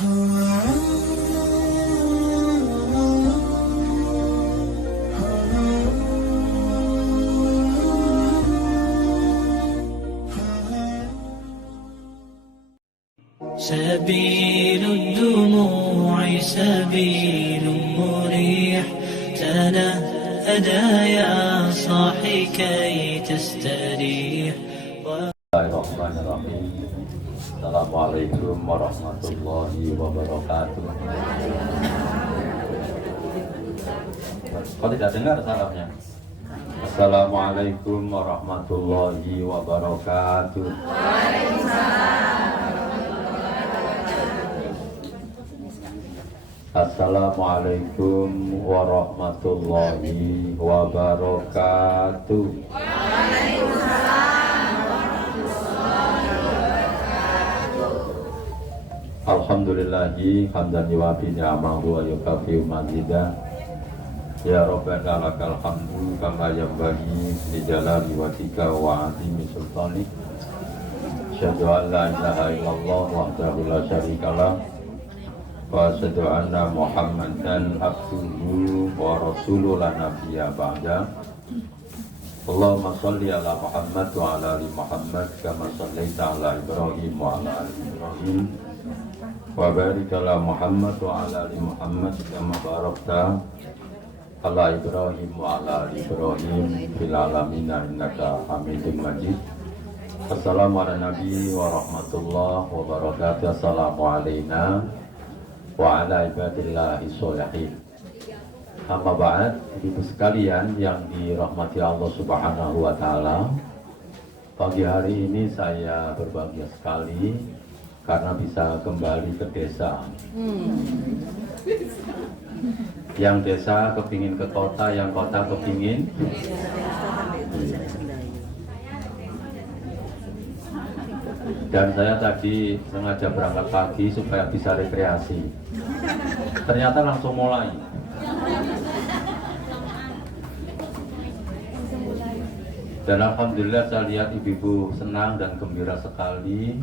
سبيل الدموع سبيل مريح، تنهدى يا صاحي كي تستريح. Bismillahirrahmanirrahim. Assalamualaikum warahmatullahi wabarakatuh. Kok tidak dengar salamnya? Assalamualaikum warahmatullahi wabarakatuh. Assalamualaikum warahmatullahi wabarakatuh. Alhamdulillahi hamdan yuwafi ni'amahu wa yukafi mazidah. Ya Rabbana lakal hamdu kama yanbaghi li jalali wajhika wa 'azimi sultanik. Asyhadu an la ilaha illallah wahdahu la syarikalah wa asyhadu anna Muhammadan abduhu wa rasuluhu la nabiyya ba'da. Allahumma shalli ala Muhammad wa ala ali Muhammad kama shallaita ala Ibrahim wa ala ali Ibrahim wa barik ala Muhammad wa ala ali Muhammad kama barakta ala Ibrahim wa ala ali Ibrahim fil alamin innaka Hamidum Majid. Assalamu ala nabi wa rahmatullah wa barakatuh. Assalamu alayna wa ala ibadillahi sholihin. Amma ba'd, ibu sekalian yang dirahmati Allah Subhanahu wa taala. Pagi hari ini saya berbahagia sekali karena bisa kembali ke desa. Yang desa kepingin ke kota, yang kota kepingin dan saya tadi sengaja berangkat pagi supaya bisa rekreasi. Ternyata langsung mulai. Dan alhamdulillah saya lihat ibu-ibu senang dan gembira sekali.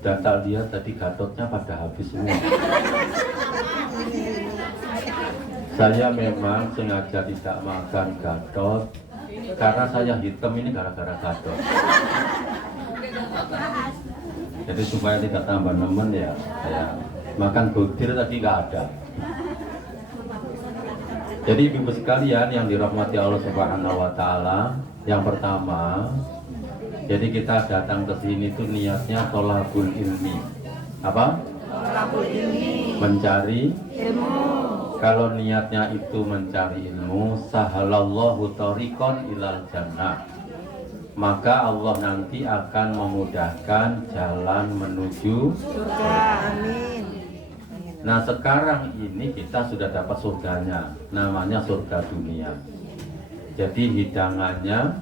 Dan tak lihat tadi gatotnya pada habis semua. Saya memang sengaja tidak makan gatot karena saya hitam ini gara-gara gatot. Jadi supaya tidak tambah nemen ya, saya makan butir tadi nggak ada. Jadi ibu sekalian yang dirahmati Allah Subhanahu wa taala, yang pertama, jadi kita datang ke sini itu niatnya thalabul ilmi. Apa? Thalabul ilmi. Mencari ilmu. Kalau niatnya itu mencari ilmu, sahalallahu thariqan ilal jannah. Maka Allah nanti akan memudahkan jalan menuju surga. Amin. Nah sekarang ini kita sudah dapat surganya, namanya surga dunia. Jadi hidangannya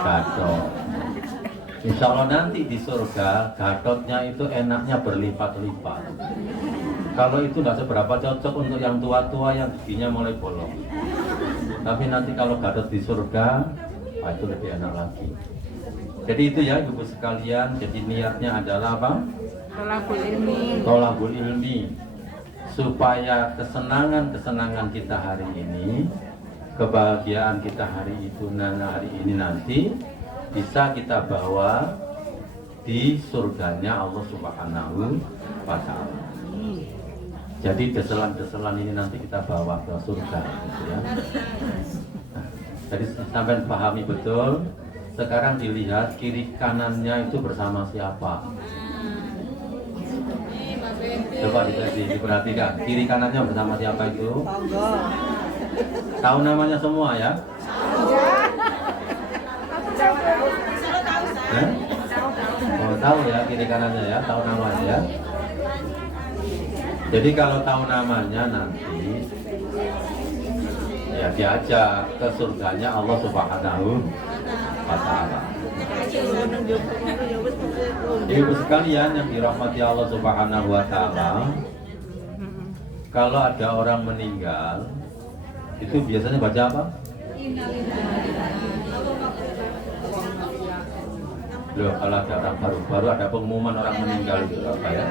gatot. Insya Allah nanti di surga gatotnya itu enaknya berlipat-lipat. Kalau itu tidak seberapa cocok untuk yang tua-tua yang giginya mulai bolong. Tapi nanti kalau gatot di surga, itu lebih enak lagi. Jadi itu ya ibu sekalian. Jadi niatnya adalah apa? Thalabul ilmi. Thalabul ilmi, supaya kesenangan kita hari ini, kebahagiaan kita hari itu hari ini nanti bisa kita bawa di surganya Allah Subhanahu wa taala. Jadi deselan-deselan ini nanti kita bawa ke surga gitu ya. Jadi sampai pahami betul. Sekarang dilihat kiri kanannya itu bersama siapa. Coba diperhatikan kiri kanannya bersama siapa itu. Tahu namanya semua ya? Oh, tahu ya kiri kanannya ya, tahu namanya ya. Jadi kalau tahu namanya nanti ya diajak ke surganya Allah Subhanahu wa taala. Ibu sekalian yang dirahmati Allah Subhanahu wa taala, kalau ada orang meninggal itu biasanya baca apa? Loh, kalau ada orang baru ada pengumuman orang meninggal itu apa ya?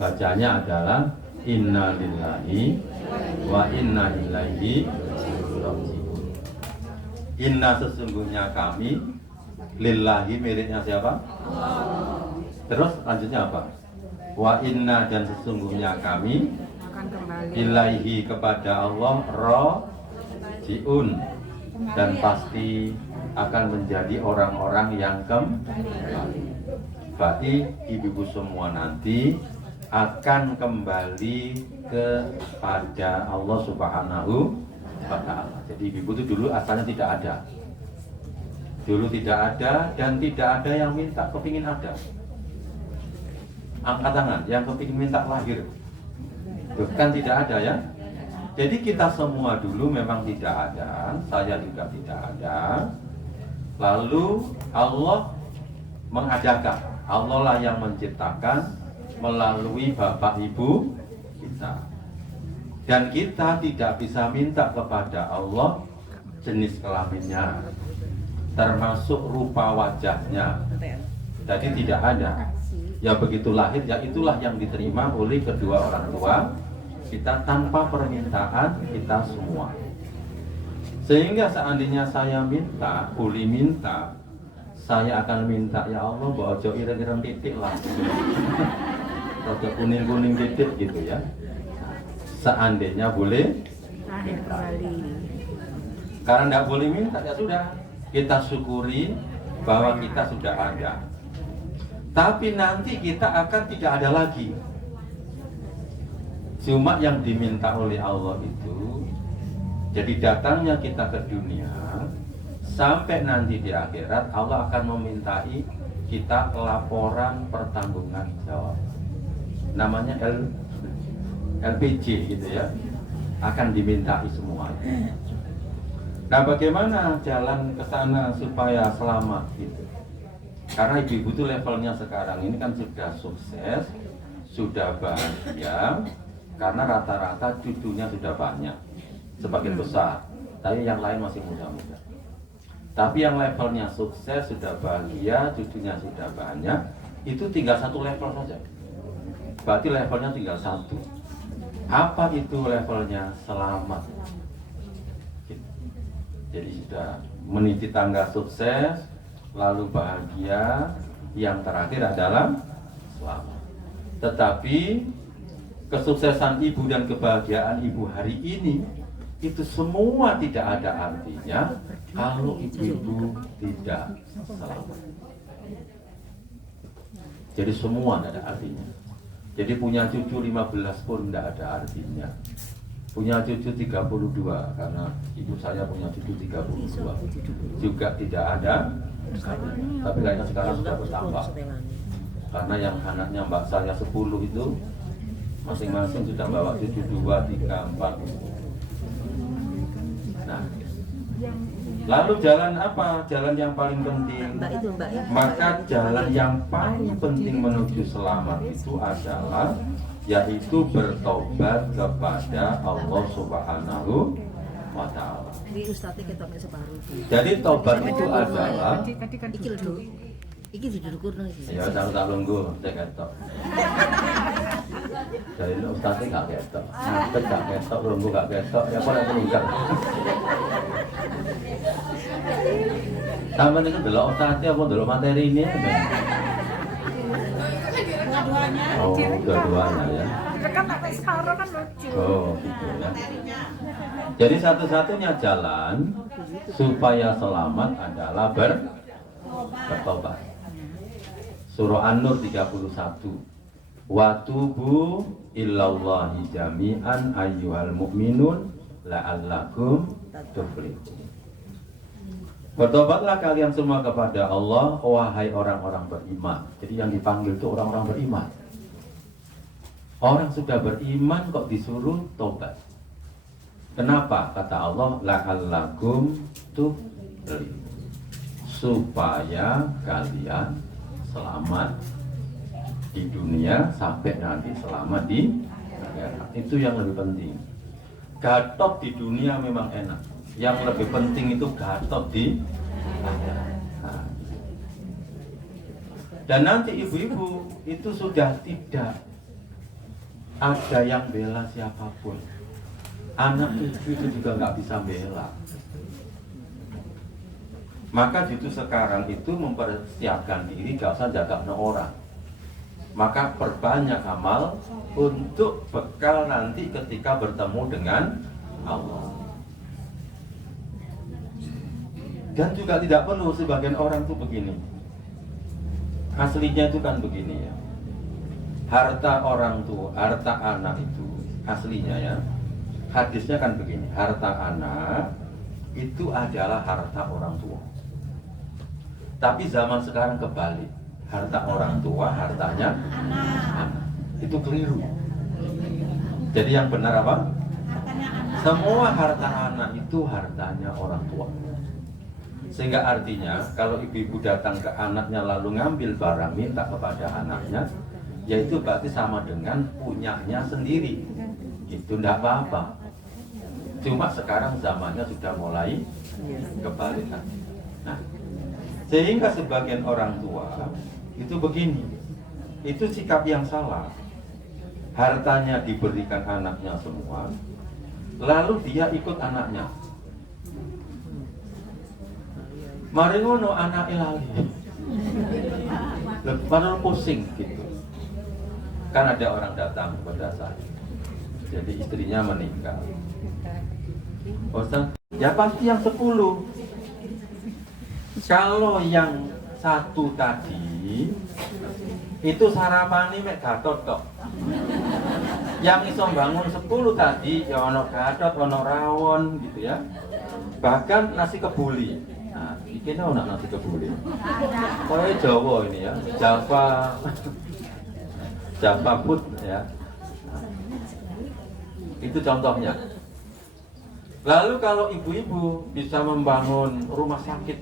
Bacanya adalah inna lillahi wa inna ilaihi raji'un. Inna sesungguhnya kami, lillahi miliknya siapa? Allah. Terus lanjutnya apa? Wa inna dan sesungguhnya kami ilaihi kepada Allah raji'un, dan pasti akan menjadi orang-orang yang kembali. Berarti ibu-ibu semua nanti akan kembali kepada Allah Subhanahu wa Ta'ala. Jadi ibu itu dulu asalnya tidak ada. Dulu tidak ada dan tidak ada yang minta kepingin ada. Angkat tangan yang kepingin minta lahir. Tuh, kan tidak ada ya. Jadi kita semua dulu memang tidak ada, saya juga tidak ada. Lalu Allah mengadakan, Allah lah yang menciptakan melalui bapak ibu kita. Dan kita tidak bisa minta kepada Allah jenis kelaminnya, termasuk rupa wajahnya. Jadi tidak ada. Ya begitu lahir, ya itulah yang diterima oleh kedua orang tua kita tanpa permintaan kita semua. Sehingga seandainya saya minta, boleh minta, saya akan minta, ya Allah bawa ojo ireng-ireng titik lah. Ojo kuning-kuning titik gitu ya. Seandainya boleh minta. Karena tidak boleh minta, ya sudah, kita syukuri bahwa kita sudah ada. Tapi nanti kita akan tidak ada lagi. Cuma yang diminta oleh Allah itu, jadi datangnya kita ke dunia, sampai nanti di akhirat Allah akan memintai kita laporan pertanggungan jawab. Namanya LPJ gitu ya, akan dimintai semua. Nah, bagaimana jalan ke sana supaya selamat gitu? Karena ibu-ibu itu levelnya sekarang ini kan sudah sukses, sudah bahagia, karena rata-rata cucunya sudah banyak, sebagian besar. Tapi yang lain masih muda-muda. Tapi yang levelnya sukses, sudah bahagia, cucunya sudah banyak, itu tinggal satu level saja. Berarti levelnya tinggal satu. Apa itu levelnya? Selamat. Jadi sudah meniti tangga sukses, lalu bahagia, yang terakhir adalah selamat. Tetapi kesuksesan ibu dan kebahagiaan ibu hari ini itu semua tidak ada artinya kalau ibu-ibu tidak selamat. Jadi semua tidak ada artinya. Jadi punya cucu 15 pun tidak ada artinya. Punya cucu 32, karena ibu saya punya cucu 32 juga tidak ada. Tapi kayaknya sekarang sudah bertambah. Karena yang anaknya mbak saya 10 itu masing-masing sudah bawa cucu 2, 3, 4. Nah, lalu jalan apa? Jalan yang paling penting. Maka jalan yang paling penting menuju selamat itu adalah yaitu bertobat kepada Allah Subhanahu wa Ta'ala. Jadi tobat itu adalah iki didudukurno iki. Ya tak lungguh cek ketok. Dari ustadz gak ketok. Ngadeg gak ketok, lungguh gak ketok, ya kok nek nunggang. Sampeyan itu delok ustadz apa delok materi ini? Oh, dua-duanya ya. Kan sampai separuh kan lucu. Oh, gitu ya. Jadi satu-satunya jalan supaya selamat adalah bertobat. Surah An-Nur 31. Wa tubu illallahi jami'an ayyuhal mu'minun la'allakum tuflihun. Bertobatlah kalian semua kepada Allah, wahai orang-orang beriman. Jadi yang dipanggil itu orang-orang beriman. Orang sudah beriman kok disuruh tobat. Kenapa? Kata Allah, la'allakum tuflihun. Supaya kalian selamat di dunia sampai nanti selamat di akhirat. Itu yang lebih penting. Gatot di dunia memang enak. Yang lebih penting itu gatot di akhirat. Nah. Dan nanti ibu-ibu itu sudah tidak ada yang bela siapapun. Anak cucu itu juga nggak bisa bela. Maka justru sekarang itu mempersiapkan diri, gak usah jaga orang. Maka perbanyak amal untuk bekal nanti ketika bertemu dengan Allah. Dan juga tidak perlu, sebagian orang tuh begini. Aslinya itu kan begini ya. Harta orang tua, harta anak itu aslinya ya. Hadisnya kan begini, harta anak itu adalah harta orang tua. Tapi zaman sekarang kebalik, harta orang tua, hartanya anak. Itu keliru. Jadi yang benar apa? Semua harta anak itu hartanya orang tua. Sehingga artinya kalau ibu-ibu datang ke anaknya lalu ngambil barang minta kepada anaknya, yaitu berarti sama dengan punyanya sendiri. Itu tidak apa-apa. Cuma sekarang zamannya sudah mulai kebalikan. Nah, sehingga sebagian orang tua itu begini, itu sikap yang salah. Hartanya diberikan anaknya semua, lalu dia ikut anaknya. Mari ngono anak lali, baru pusing gitu. Kan ada orang datang kepada saya, jadi istrinya meninggal. Ustaz, ya pasti yang 10. Kalau yang 1 tadi itu sarapani mek Gatot kok. Yang iso bangun 10 tadi ya ono Gatot, ono rawon gitu ya. Bahkan nasi kebuli. Nah, iki ono nasi kebuli. Kowe Jawa ini ya, Java food ya. Itu contohnya. Lalu kalau ibu-ibu bisa membangun rumah sakit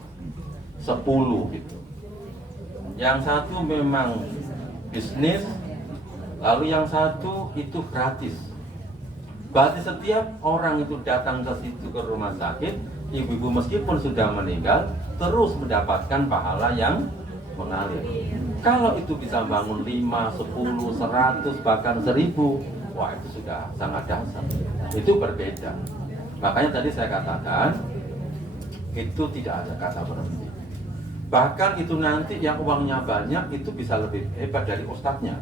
10 gitu. Yang satu memang bisnis, lalu yang satu itu gratis. Berarti setiap orang itu datang ke situ ke rumah sakit, ibu-ibu meskipun sudah meninggal, terus mendapatkan pahala yang mengalir. Kalau itu bisa bangun 5, 10, 100, bahkan 1000, wah itu sudah sangat dahsyat. Itu berbeda. Makanya tadi saya katakan, itu tidak ada kata berhenti. Bahkan itu nanti yang uangnya banyak itu bisa lebih hebat dari ustadznya.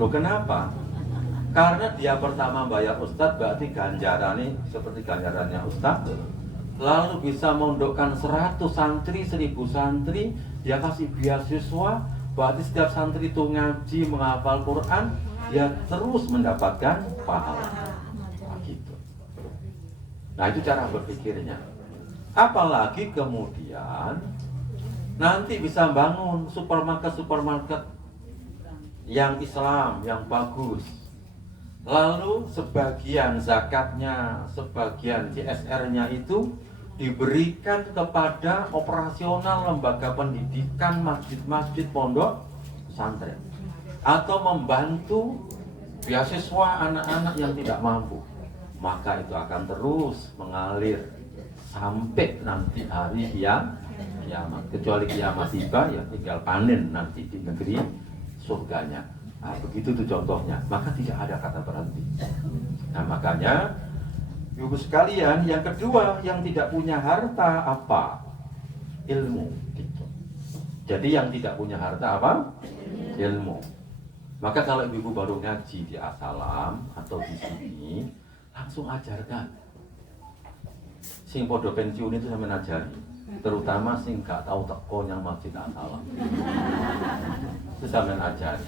Loh kenapa? Karena dia pertama bayar ustadz berarti ganjarannya seperti ganjarannya ustadz. Lalu bisa mondokkan 100 santri, 1000 santri, dia kasih beasiswa, berarti setiap santri itu ngaji, menghafal Quran, dia terus mendapatkan pahala. Nah, gitu. Nah itu cara berpikirnya. Apalagi kemudian nanti bisa bangun supermarket yang Islam, yang bagus. Lalu sebagian zakatnya, sebagian CSR-nya itu diberikan kepada operasional lembaga pendidikan, masjid-masjid, pondok, pesantren. Atau membantu beasiswa anak-anak yang tidak mampu. Maka itu akan terus mengalir sampai nanti hari kiamat. Kecuali kiamat tiba ya tinggal panen nanti di negeri surganya. Nah, begitu tuh contohnya. Maka tidak ada kata berhenti. Nah makanya ibu sekalian, yang kedua yang tidak punya harta apa? Ilmu gitu. Jadi yang tidak punya harta apa? Ilmu. Maka kalau ibu baru ngaji di Asalam atau di sini, langsung ajarkan. Sing podo pensiun itu sampe ajari, terutama sing gak tahu teko yang masjid Asalam. Itu sampe ajari.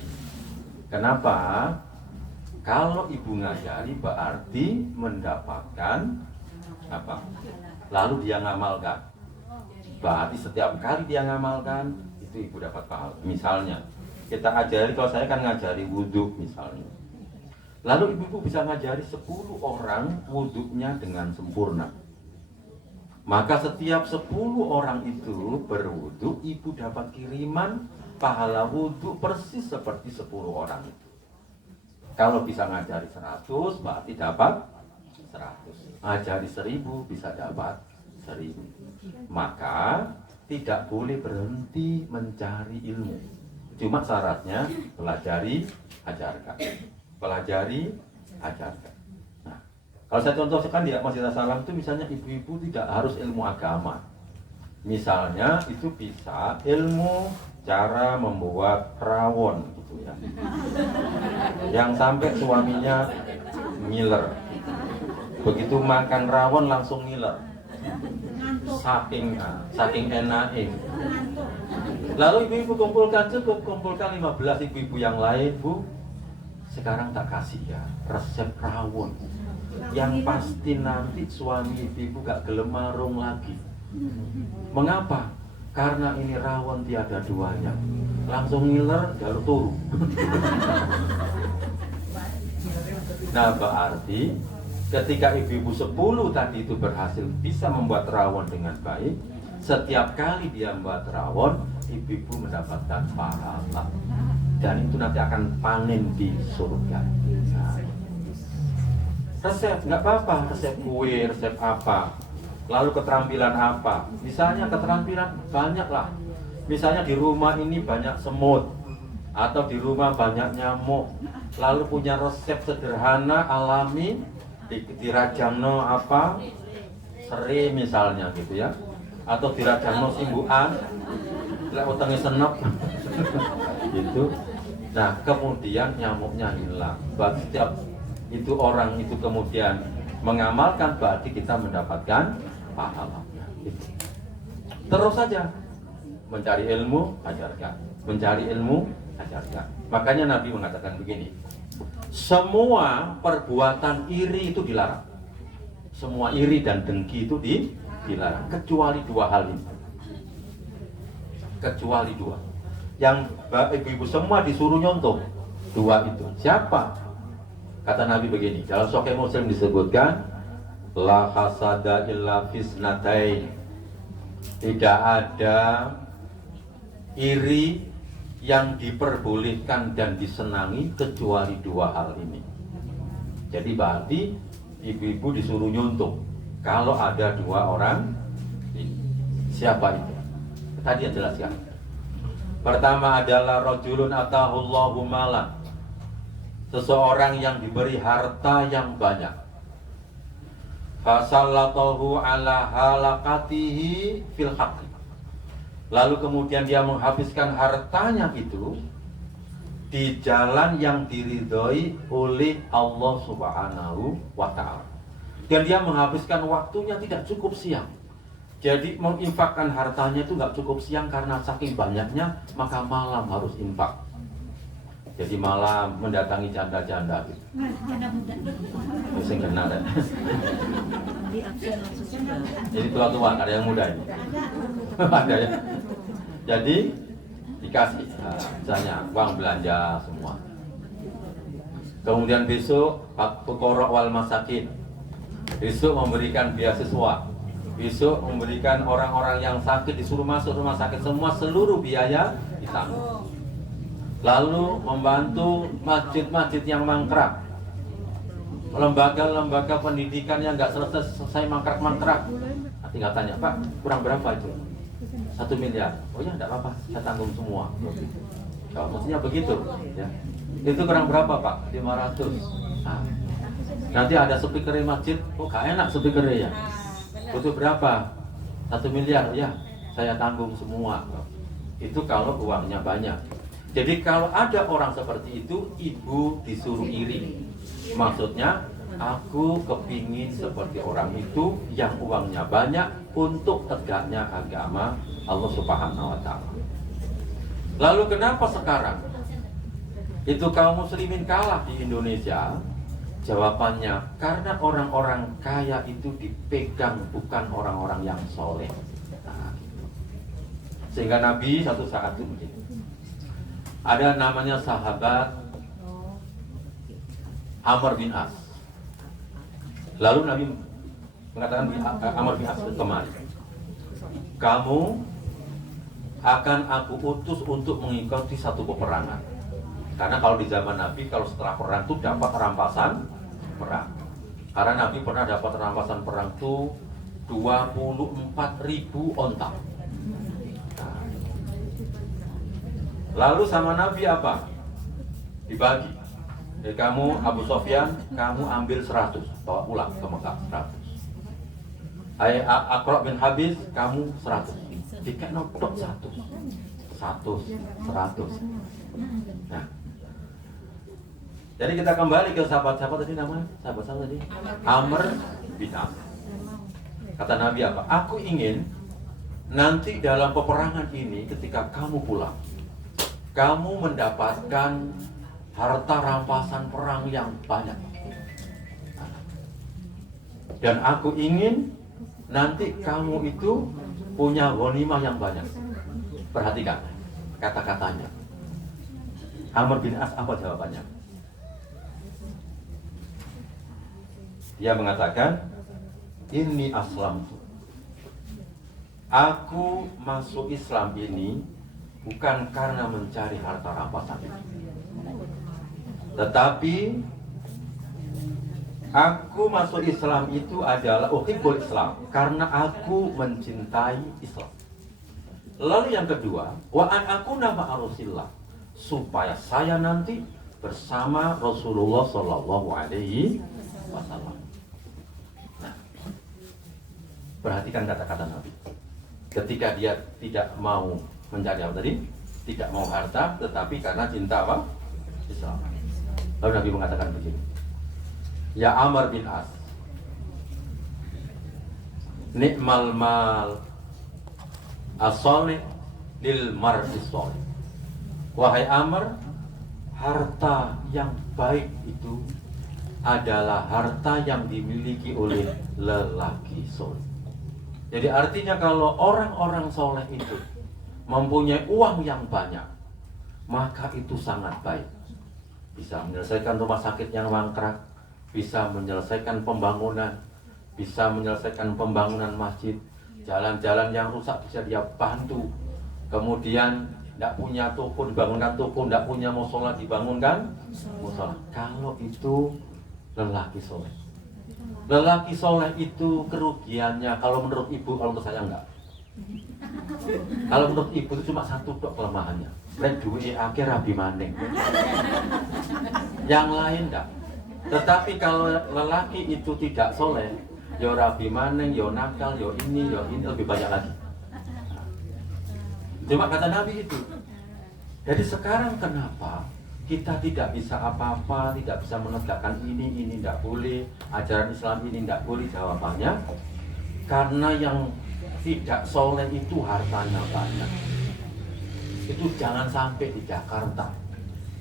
Kenapa? Kalau ibu ngajari berarti mendapatkan apa? Lalu dia ngamalkan. Berarti setiap kali dia ngamalkan itu ibu dapat pahala. Misalnya kita ajari, kalau saya kan ngajari wudhu misalnya. Lalu ibu bisa ngajari 10 orang wudhunya dengan sempurna. Maka setiap 10 orang itu berwudhu, ibu dapat kiriman pahala wudhu persis seperti 10 orang itu. Kalau bisa ngajari 100 berarti dapat 100. Ngajari 1000 bisa dapat 1000. Maka tidak boleh berhenti mencari ilmu. Cuma syaratnya pelajari, ajarkan. pelajari, ajarkan. Nah, kalau saya contohkan di Masjid As-Salam itu misalnya ibu-ibu tidak harus ilmu agama. Misalnya itu bisa ilmu cara membuat rawon gitu ya. Yang sampai suaminya ngiler. Begitu makan rawon langsung ngiler. Saking enaknya. Lalu ibu-ibu kumpulkan 15 ibu-ibu yang lain, Bu. Sekarang tak kasih ya resep rawon. Yang pasti nanti suami ibu gak gelem marung lagi. Mengapa? Karena ini rawon tiada duanya. Langsung ngiler, baru turu. Nah, berarti ketika ibu-ibu 10 tadi itu berhasil bisa membuat rawon dengan baik, setiap kali dia membuat rawon, ibu-ibu mendapatkan pahala. Dan itu nanti akan panen di surga. Nah, resep, nggak apa-apa, resep kue, resep apa. Lalu keterampilan apa? Misalnya keterampilan banyak lah. Misalnya di rumah ini banyak semut, atau di rumah banyak nyamuk. Lalu punya resep sederhana, alami, dirajamno apa? Seri misalnya gitu ya. Atau dirajamno simbukan, lek utangnya senep. Gitu. Nah, kemudian nyamuknya hilang. Berarti setiap itu orang itu kemudian mengamalkan, berarti kita mendapatkan pahalanya. Gitu. Terus saja mencari ilmu, ajarkan. Mencari ilmu, ajarkan. Makanya Nabi mengatakan begini, semua perbuatan iri itu dilarang. Semua iri dan dengki itu dilarang, kecuali dua hal ini. Kecuali dua. Yang ibu-ibu semua disuruh nyontoh. Dua itu. Siapa? Kata Nabi begini, dalam Sahih Muslim disebutkan, la hasada illa fisnatain. Tidak ada iri yang diperbolehkan dan disenangi kecuali dua hal ini. Jadi berarti ibu-ibu disuruh nyontoh. Kalau ada dua orang ini. Siapa itu? Tadi yang jelaskan. Pertama adalah rajulun atahullahu malan. Seseorang yang diberi harta yang banyak. Fasallatahu ala halakatihi fil haqqi. Lalu kemudian dia menghabiskan hartanya itu di jalan yang diridhoi oleh Allah Subhanahu wa ta'ala. Dan dia menghabiskan waktunya tidak cukup siang. Jadi menginfakkan hartanya itu nggak cukup siang karena saking banyaknya, maka malam harus infak. Jadi malam mendatangi janda-janda gitu. Mesti kenal ya. Jadi tua-tua, ada yang muda ini. Ada ya. Jadi dikasih, misalnya uang belanja semua. Kemudian besok Pak Fuqara wal Masakin. Besok memberikan beasiswa. Besok memberikan orang-orang yang sakit disuruh masuk rumah sakit semua, seluruh biaya ditanggung. Lalu membantu masjid-masjid yang mangkrak, lembaga-lembaga pendidikan yang nggak selesai mangkrak-mangkrak. Nanti nggak tanya, Pak, kurang berapa itu? 1 miliar. Oh ya, enggak apa-apa, saya tanggung semua. Kalau maksudnya begitu, ya. Itu kurang berapa, Pak? 500. Nah, nanti ada speaker di masjid, oh gak enak speakernya ya. Butuh berapa? 1 miliar, ya. Saya tanggung semua. Itu kalau uangnya banyak. Jadi kalau ada orang seperti itu, ibu disuruh iri. Maksudnya, aku kepingin seperti orang itu yang uangnya banyak untuk tegaknya agama Allah Subhanahu wa ta'ala. Lalu kenapa sekarang itu kaum muslimin kalah di Indonesia? Jawabannya, karena orang-orang kaya itu dipegang bukan orang-orang yang soleh. Nah, sehingga Nabi satu saat itu begini. Ada namanya sahabat Amr bin As. Lalu Nabi mengatakan Amr bin As kemari, kamu akan aku utus untuk mengikuti satu peperangan. Karena kalau di zaman Nabi, kalau setelah perang itu dapat rampasan perang. Karena Nabi pernah dapat rampasan perang itu 24.000 onta. Nah, lalu sama Nabi apa? Dibagi. Jadi kamu Abu Sofyan, kamu ambil 100, bawa pulang ke Mekah 100. Aqra bin Habis, kamu 100. Jika notok 100, 100. Nah, jadi kita kembali ke sahabat-sahabat tadi namanya, sahabat-sahabat tadi Amr bin As. Kata Nabi apa? Aku ingin nanti dalam peperangan ini ketika kamu pulang, kamu mendapatkan harta rampasan perang yang banyak. Dan aku ingin nanti kamu itu punya ghanimah yang banyak. Perhatikan kata-katanya. Amr bin As apa jawabannya? Dia mengatakan, ini aslam. Aku masuk Islam ini bukan karena mencari harta rampasan itu, tetapi aku masuk Islam itu adalah uhibbul Islam, karena aku mencintai Islam. Lalu yang kedua, wa an akuna ma'a Rasulillah, supaya saya nanti bersama Rasulullah Shallallahu Alaihi Wasallam. Nah, perhatikan kata-kata Nabi. Ketika dia tidak mau mencari apa tadi, tidak mau harta, tetapi karena cinta apa? Islam. Lalu Nabi mengatakan begini, ya Amr bin As, ni'mal mal as-salih lil mar'i salih. Wahai Amr, harta yang baik itu adalah harta yang dimiliki oleh lelaki soleh. Jadi artinya kalau orang-orang soleh itu mempunyai uang yang banyak, maka itu sangat baik. Bisa menyelesaikan rumah sakit yang mangkrak, bisa menyelesaikan pembangunan, bisa menyelesaikan pembangunan masjid, jalan-jalan yang rusak bisa dia bantu. Kemudian tidak punya toko, dibangunkan toko, tidak punya musola, dibangunkan musola. Kalau itu lelaki soleh. Lelaki soleh itu kerugiannya, kalau menurut ibu, kalau menurut saya enggak. Kalau menurut ibu itu cuma satu dok kelemahannya, lek duwe akhir rabi maning. Yang lain enggak. Tetapi kalau lelaki itu tidak soleh, ya rabi maning, ya nakal, ya ini lebih banyak lagi. Cuma kata Nabi itu. Jadi sekarang kenapa kita tidak bisa apa-apa, tidak bisa menegakkan ini tidak boleh, ajaran Islam ini tidak boleh? Jawabannya, karena yang tidak soleh itu hartanya banyak. Itu jangan sampai di Jakarta,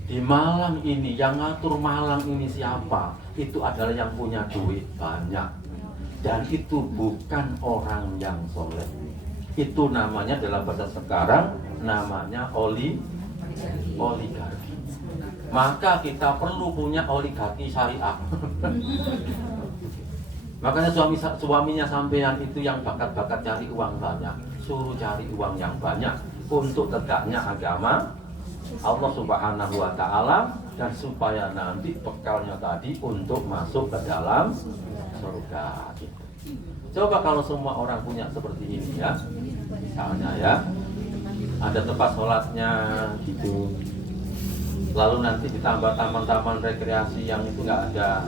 di Malang ini, yang ngatur Malang ini siapa? Itu adalah yang punya duit banyak. Dan itu bukan orang yang soleh. Itu namanya dalam bahasa sekarang, namanya oligarki. Maka kita perlu punya oligarki syariah. Makanya suaminya sampean itu yang bakat-bakat cari uang banyak, suruh cari uang yang banyak untuk tegaknya agama Allah Subhanahu wa Ta'ala, dan supaya nanti bekalnya tadi untuk masuk ke dalam surga. Coba kalau semua orang punya seperti ini ya, misalnya ya, ada tempat sholatnya gitu, lalu nanti ditambah taman-taman rekreasi yang itu nggak ada.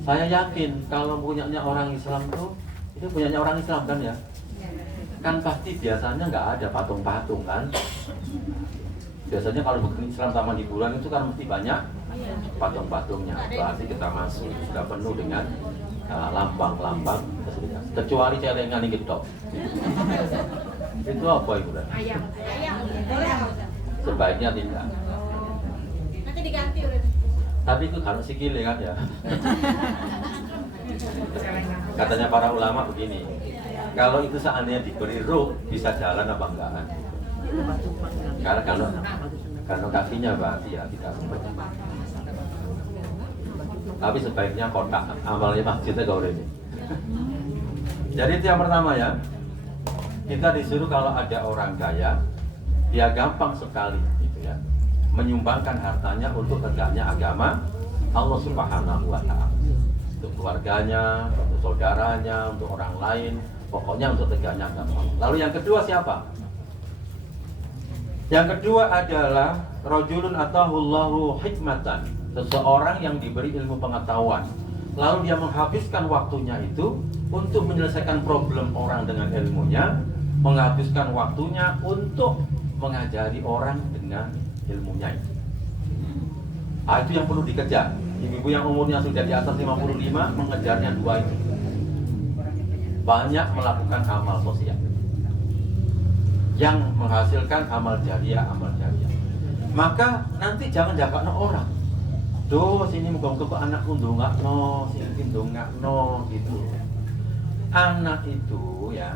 Saya yakin kalau punyanya orang Islam tuh, itu punyanya orang Islam kan ya, kan pasti biasanya nggak ada patung-patung kan. Biasanya kalau bukan Islam taman hiburan itu kan mesti banyak patung-patungnya. Berarti kita masuk sudah penuh dengan lambang-lambang kesedihan. Kecuali celengan ini gitu. Itu apa itu? Ayam. Sebaiknya tidak. Nanti diganti udah. Tapi itu harus sikile kan ya. Katanya para ulama begini, kalau itu seandainya diberi ruh, bisa jalan apa enggak? Karena kalau kakinya berarti ya tidak sempat. Tapi sebaiknya kotak, amalnya masjidnya kau ini. Jadi itu yang pertama ya. Kita disuruh kalau ada orang kaya, dia gampang sekali gitu ya, menyumbangkan hartanya untuk tegaknya agama Allah Subhanahu wa Ta'ala. Untuk keluarganya, untuk saudaranya, untuk orang lain, pokoknya untuk tegaknya agama. Lalu yang kedua siapa? Yang kedua adalah rajulun atahullahu hikmatan, seseorang yang diberi ilmu pengetahuan, lalu dia menghabiskan waktunya itu untuk menyelesaikan problem orang dengan ilmunya, menghabiskan waktunya untuk mengajari orang dengan ilmunya itu. Itu yang perlu dikejar. Ibu-ibu yang umurnya sudah di atas 55 mengejarnya dua itu. Banyak melakukan amal sosial yang menghasilkan amal jariah. Maka nanti jangan jaga orang. Duh, sini muka-muka anakku ndongakno, sini ndongakno gitu. Anak itu ya,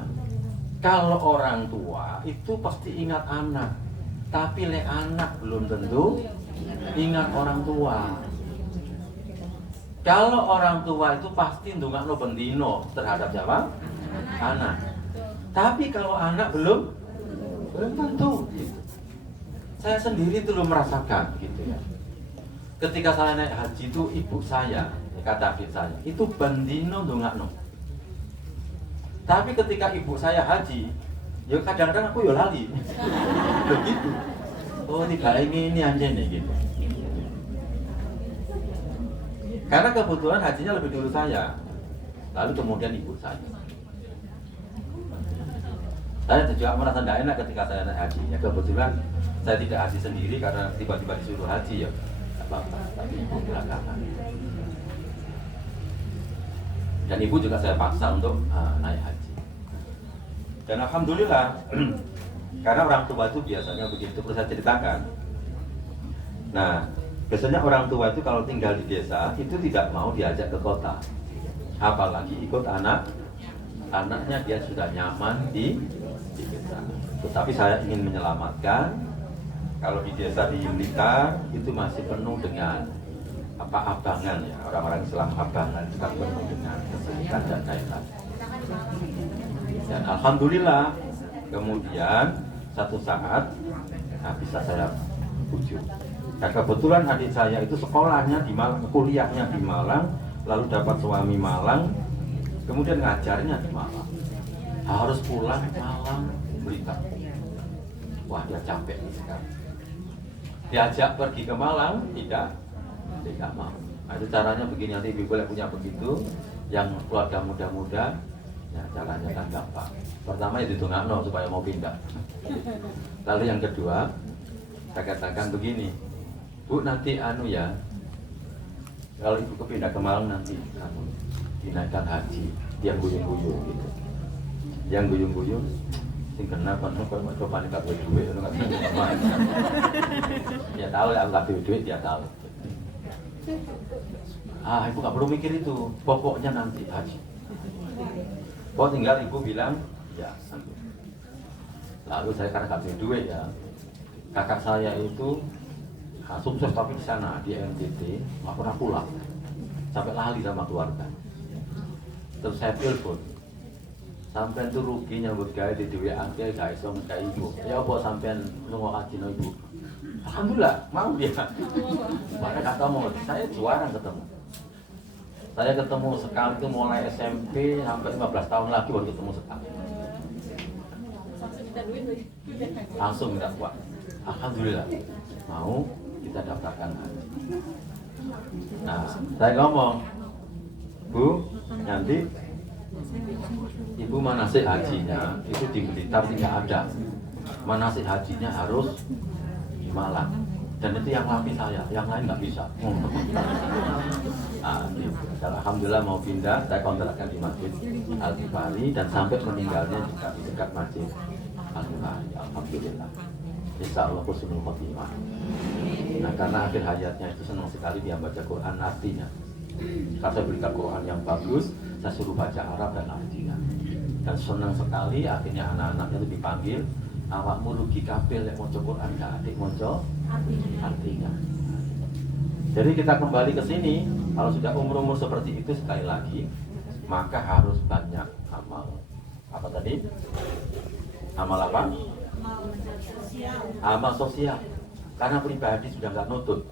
kalau orang tua itu pasti ingat anak. Tapi anak belum tentu ingat orang tua. Kalau orang tua itu pasti ndongakno bendino terhadap siapa? Anak. Tapi kalau anak belum tentu gitu. Saya sendiri dulu merasakan gitu ya. Ketika saya naik haji itu ibu saya, kata adik saya, itu bendino ndongakno. Tapi ketika ibu saya haji, ya kadang-kadang aku ya lali. Begitu. Oh, tidak ini anjene gitu. Karena kebetulan hajinya lebih dulu saya. Lalu kemudian ibu saya. Saya juga merasa tidak enak ketika saya naik haji. Ya kebetulan saya tidak haji sendiri karena tiba-tiba disuruh haji ya. Tidak apa-apa, tapi ibu belakangan. Dan ibu juga saya paksa untuk naik haji. Dan alhamdulillah, karena orang tua itu biasanya begitu, perlu saya ceritakan. Nah, biasanya orang tua itu kalau tinggal di desa itu tidak mau diajak ke kota, apalagi ikut anaknya dia sudah nyaman di desa. Tetapi saya ingin menyelamatkan. Kalau di desa di Blitar itu masih penuh dengan abangan ya, orang-orang Islam abangan itu kan penuh dengan kesulitan dan lain-lain. Dan alhamdulillah kemudian satu saat bisa saya bujuk. Dan kebetulan adik saya itu sekolahnya di Malang, kuliahnya di Malang, lalu dapat suami Malang, kemudian ngajarnya di Malang. Harus pulang Malang Blitar. Wah, dia capek nih sekarang. Diajak pergi ke Malang, tidak mau. Nah, itu caranya begini, nanti ibu boleh punya begitu, yang keluarga muda-muda, ya caranya kan gampang. Pertama ya ditungakno supaya mau pindah. Lalu yang kedua, saya katakan begini, Bu nanti ya, kalau ibu kepindah ke Malang nanti dinaikkan haji, yang guyung-guyung gitu. Yang guyung-guyung sing kena kono coba nek duwe duit ngono kan. Ya tahu lah aku duit dia tahu. Ibu gak perlu mikir itu, pokoknya nanti haji. Kok tinggal ibu bilang ya. Lalu saya karena gak punya duit ya, kakak saya itu sukses tapi di sana di NTT nggak pernah pulang, sampai lali sama keluarga. Terus saya telepon, sampai itu ruginya buat gaya di duit angke gak iso ngkai ibu. Ya apa sampean nunggu haji no ibu? Alhamdulillah mau dia. Mana ketemu, saya juara ketemu. Saya ketemu sekali itu mulai SMP sampai 15 tahun lagi baru ketemu sekali. Langsung minta uang. Alhamdulillah mau kita daftarkan haji. Nah, saya ngomong, Bu, nanti ibu manasik hajinya itu di Blitar tidak ada. Manasik hajinya harus di Malang. Dan itu yang latih saya, yang lain nggak bisa. Alhamdulillah mau pindah, saya kontrakkan di Masjid Al-Ghifari dan sampai meninggalnya juga di dekat Masjid Al-Ghifari. Alhamdulillah. Insya Allah husnul khotimah. Nah, karena akhir hayatnya itu senang sekali dia baca Quran artinya. Kalau saya berikan Quran yang bagus, saya suruh baca Arab dan artinya. Dan senang sekali akhirnya anak-anaknya itu dipanggil, awakmu rugi kabel yang mau Quran gak adik mau artinya. Jadi kita kembali ke sini, kalau sudah umur-umur seperti itu sekali lagi, maka harus banyak amal. Apa tadi? Amal apa? Amal sosial. Karena pribadi sudah nggak nutut.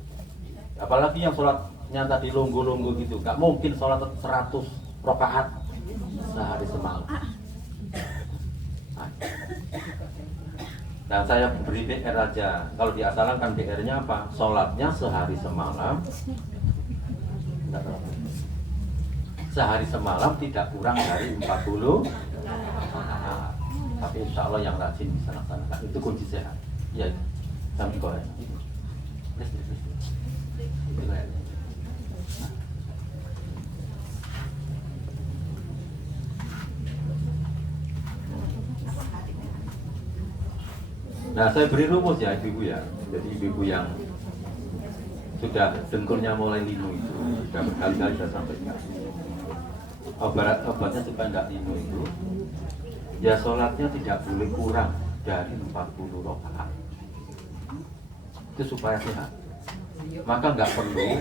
Apalagi yang sholatnya tadi lunggu-lunggu gitu, nggak mungkin sholat 100 rakaat sehari semalam. Dan saya beri BR aja. Kalau di asalan kan BR-nya apa? Sholatnya sehari semalam. Sehari semalam tidak kurang dari 40. Nah, tapi insya Allah yang rajin bisa laksanakan. Itu kunci sehat. Iya, sampai goreng. Itu kayaknya. Nah, saya beri rumus ya ibu-ibu ya. Jadi ibu-ibu yang sudah dengkulnya mulai linu itu sudah berkali-kali saya sampaikan. Obatnya supaya nggak linu itu, ya sholatnya tidak boleh kurang dari 40 rakaat. Itu supaya sehat. Maka nggak perlu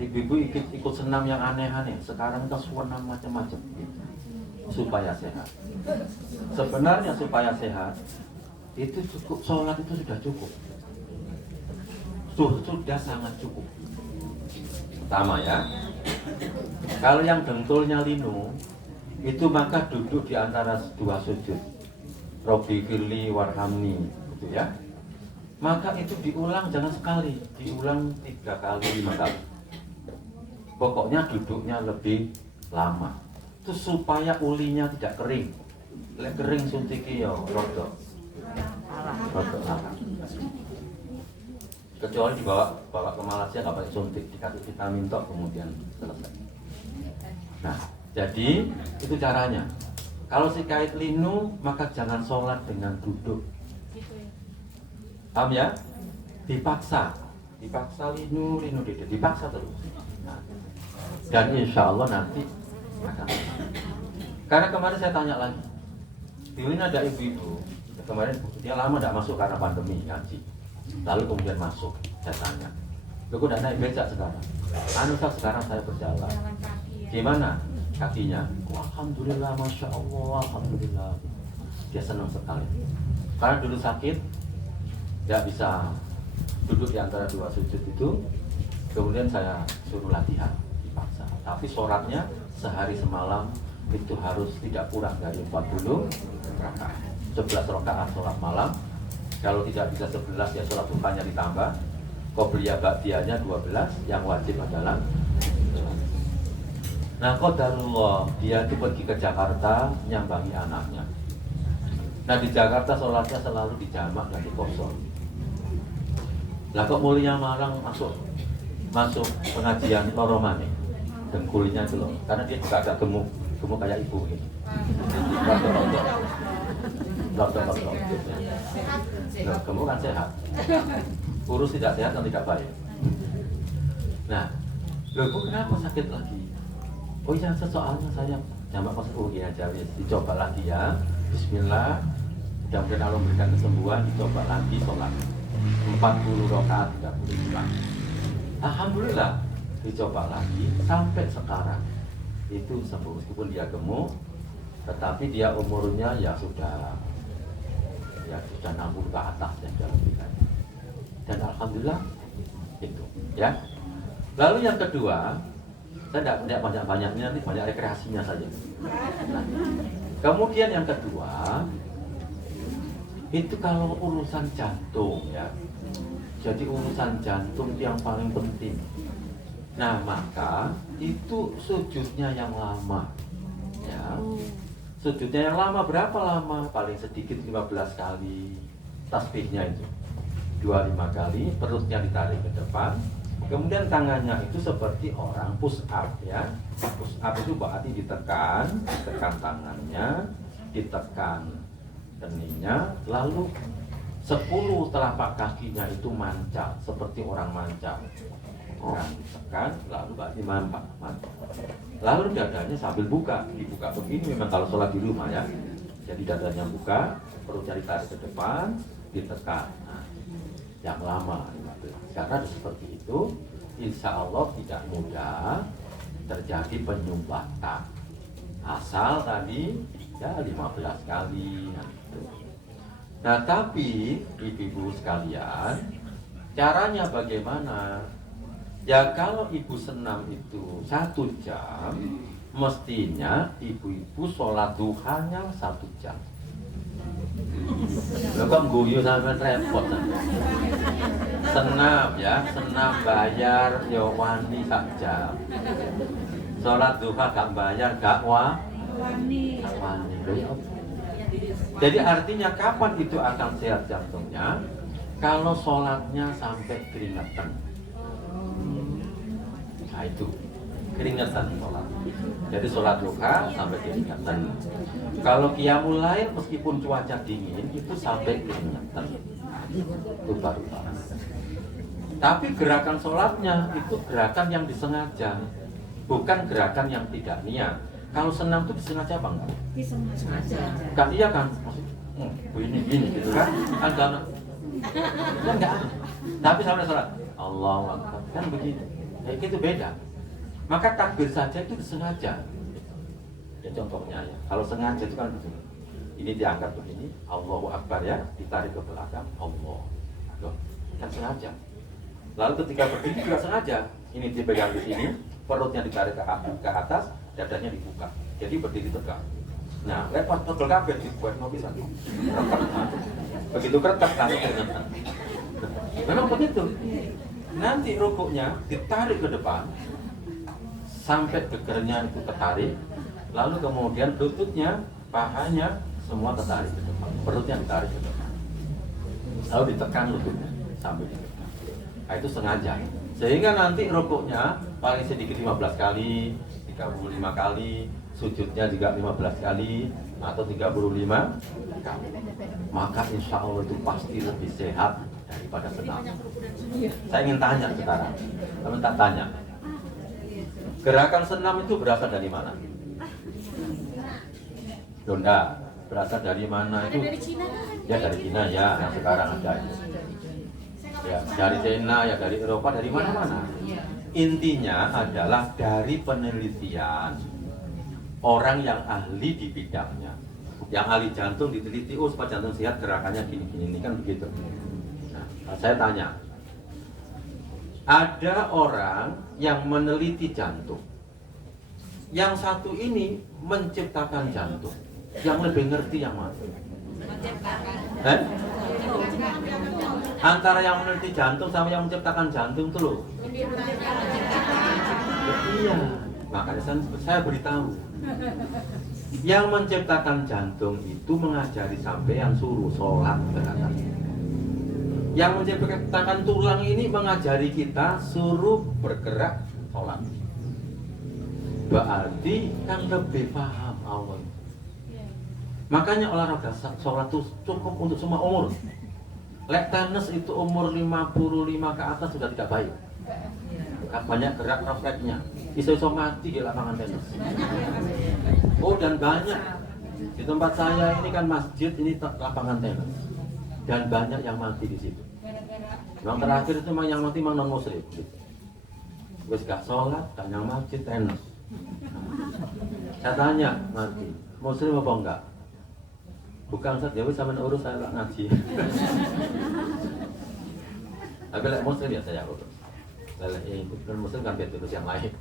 ibu-ibu ikut senam yang aneh-aneh. Sekarang kita senam macam-macam supaya sehat. Sebenarnya supaya sehat itu cukup, sholat itu sudah cukup, sudah sangat cukup. Pertama ya, kalau yang dengkulnya linu itu maka duduk di antara dua sujud, Robbi firli warhamni, gitu ya. Maka itu diulang, jangan sekali, diulang 3 kali 5 kali. Pokoknya duduknya lebih lama. Itu supaya ulinya tidak kering. Lek kering suntiki ya rodok. Kecuali bawa ke Malaysia nggak pakai suntik, dikasih vitamin tok kemudian selesai. Nah, jadi itu caranya. Kalau si kait linu maka jangan sholat dengan duduk. Paham ya? Dipaksa linu dipaksa terus. Nah, dan insya Allah nanti akan. Karena kemarin saya tanya lagi, ini ada ibu-ibu kemarin dia lama tidak masuk karena pandemi ngaji, lalu kemudian masuk. Saya tanya, lu kok tidak naik becak sekarang? Sekarang saya berjalan. Gimana kakinya? Alhamdulillah, masya Allah, alhamdulillah. Dia senang sekali. Karena dulu sakit, tidak bisa duduk di antara dua sujud itu. Kemudian saya suruh latihan, dipaksa. Tapi sholatnya sehari semalam itu harus tidak kurang dari 40 rakaat. 11 rakaat sholat malam. Kalau tidak bisa 11 ya sholat duhanya ditambah. Qobliyah ba'diyahnya 12. Yang wajib adalah 11. Nah, qadarullah dia itu pergi ke Jakarta nyambangi anaknya. Nah, di Jakarta sholatnya selalu dijamak dan dikosong. Lah kok mulia Malang masuk pengajian loromane dengkulnya itu loh, karena dia juga agak gemuk kayak ibu gitu. Dokter. Gemuk kan sehat. Urus tidak sehat dan tidak baik. Nah, loh bu kenapa sakit lagi? Oh iya, soalnya saya jamak kosong aja, dicoba lagi ya. Bismillah. Mudah-mudahan Allah memberikan kesembuhan, dicoba lagi sholat 40 rakaat 30 bulan. Alhamdulillah, dicoba lagi sampai sekarang itu sembuh. Meskipun dia gemuk, tetapi dia umurnya ya sudah 60 ke atas dan lebih lagi. Dan alhamdulillah itu ya. Lalu yang kedua, saya tidak banyak-banyaknya, nanti banyak rekreasinya saja. Nah, kemudian yang kedua itu kalau urusan jantung ya. Jadi urusan jantung yang paling penting. Nah, maka itu sujudnya yang lama. Ya. Sujudnya yang lama berapa lama? Paling sedikit 15 kali. Tasbihnya itu 25 kali, perutnya ditarik ke depan. Kemudian tangannya itu seperti orang push up ya. Push up itu berarti ditekan tangannya, ditekan keningnya, lalu 10 telapak kakinya itu mancal seperti orang mancal. Kan ditekan, lalu berarti mancal. Lalu dadanya sambil dibuka begini, memang kalau sholat di rumah ya. Jadi dadanya buka, perutnya ditarik ke depan, ditekan. Nah, yang lama 15. Karena seperti itu, insya Allah tidak mudah terjadi penyumbatan. Asal tadi ya 15 kali. Nah, tapi ibu-ibu sekalian, caranya bagaimana? Ya kalau ibu senam itu 1 jam, mestinya ibu-ibu sholat duhanya 1 jam. Lho kok guyu sampean repot. Senam ya, senam bayar ya wani sak jam. Salat duha gak bayar gak wani. Jadi artinya kapan itu akan sehat jantungnya? Kalau sholatnya sampai keringetan. Nah itu keringetan sholat. Jadi sholat duha sampai keringetan. Kalau qiyamul lail meskipun cuaca dingin itu sampai keringetan. Itu baru pas. Tapi gerakan sholatnya itu gerakan yang disengaja, bukan gerakan yang tidak niat. Kalau senam itu disengaja apa enggak? Sengaja. Kan iya kan? Begini gitu kan? Kan enggak. Tapi sampai sholat Allahu Akbar kan begitu. Itu beda. Maka takbir saja itu disengaja. Ya contohnya ya. Kalau sengaja itu kan begini. Ini diangkat begini, Allahu Akbar ya, ditarik ke belakang, Allah. Loh, kan sengaja. Lalu ketika berdiri juga sengaja. Ini dipegang di sini, perutnya ditarik ke atas, dadanya dibuka. Jadi berdiri tegak. Nah, lepas betul kabeh dibuat mau bisa. Begitu keretak langsung keringetan. Memang begitu. Nanti rukuknya ditarik ke depan sampai gegernya itu ketarik, lalu kemudian lututnya, pahanya semua tertarik ke depan, perutnya ditarik ke depan, lalu ditekan lututnya sampai di depan. Nah, itu sengaja. Sehingga nanti rukuknya paling sedikit 15 kali, 35 kali, sujudnya juga 15 kali atau 35 kali. Maka insya Allah itu pasti lebih sehat daripada senam. Saya ingin tanya sekarang, teman tak tanya. Gerakan senam itu berasal dari mana? Donda, berasal dari mana itu? Dari Cina kan? Ya dari Cina ya, yang sekarang ada itu. Ya dari China ya dari Eropa dari mana-mana. Intinya adalah dari penelitian orang yang ahli di bidangnya. Yang ahli jantung diteliti, oh supaya jantung sehat gerakannya gini-gini, ini kan begitu. Nah, saya tanya, ada orang yang meneliti jantung, yang satu ini menciptakan jantung, yang lebih ngerti yang mana? Antara yang meneliti jantung sama yang menciptakan jantung itu loh. Iya, makanya saya beritahu. Yang menciptakan jantung itu mengajari sampean suruh sholat gerakan. Yang menciptakan tulang ini mengajari kita suruh bergerak sholat. Berarti kan lebih paham Allah. Makanya olahraga sholat itu cukup untuk semua umur. Lek tenis itu umur 55 ke atas sudah tidak baik. Banyak gerak refleksnya. Iso-iso mati di lapangan tenis. Oh dan banyak. Di tempat saya ini kan masjid, ini lapangan tenis. Dan banyak yang mati di situ. Yang terakhir itu yang mati memang non muslim. Wes gak sholat, gak yang masjid tenis. Saya tanya mati, muslim apa enggak? Bukan Ustaz, ya wis sampean urus saya tak ngaji. Tapi lek muslim ya saya urus. Lek bukan muslim kan beda urus yang lain.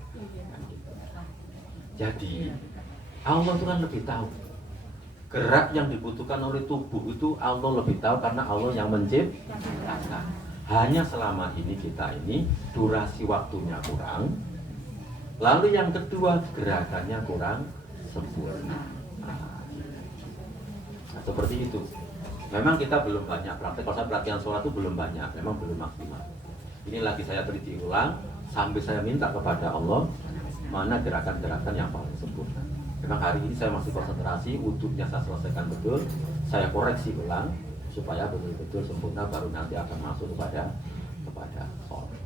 Jadi Allah itu kan lebih tahu. Gerak yang dibutuhkan oleh tubuh itu Allah lebih tahu karena Allah yang menciptakan. Hanya selama ini kita ini durasi waktunya kurang. Lalu yang kedua gerakannya kurang sempurna. Nah, seperti itu. Memang kita belum banyak praktek. Kalau saya pelatihan sholat itu belum banyak, memang belum maksimal. Ini lagi saya teliti ulang sambil saya minta kepada Allah mana gerakan-gerakan yang paling sempurna. Memang hari ini saya masih konsentrasi, wudhunya saya selesaikan betul, saya koreksi ulang supaya betul-betul sempurna, baru nanti akan masuk kepada sholat.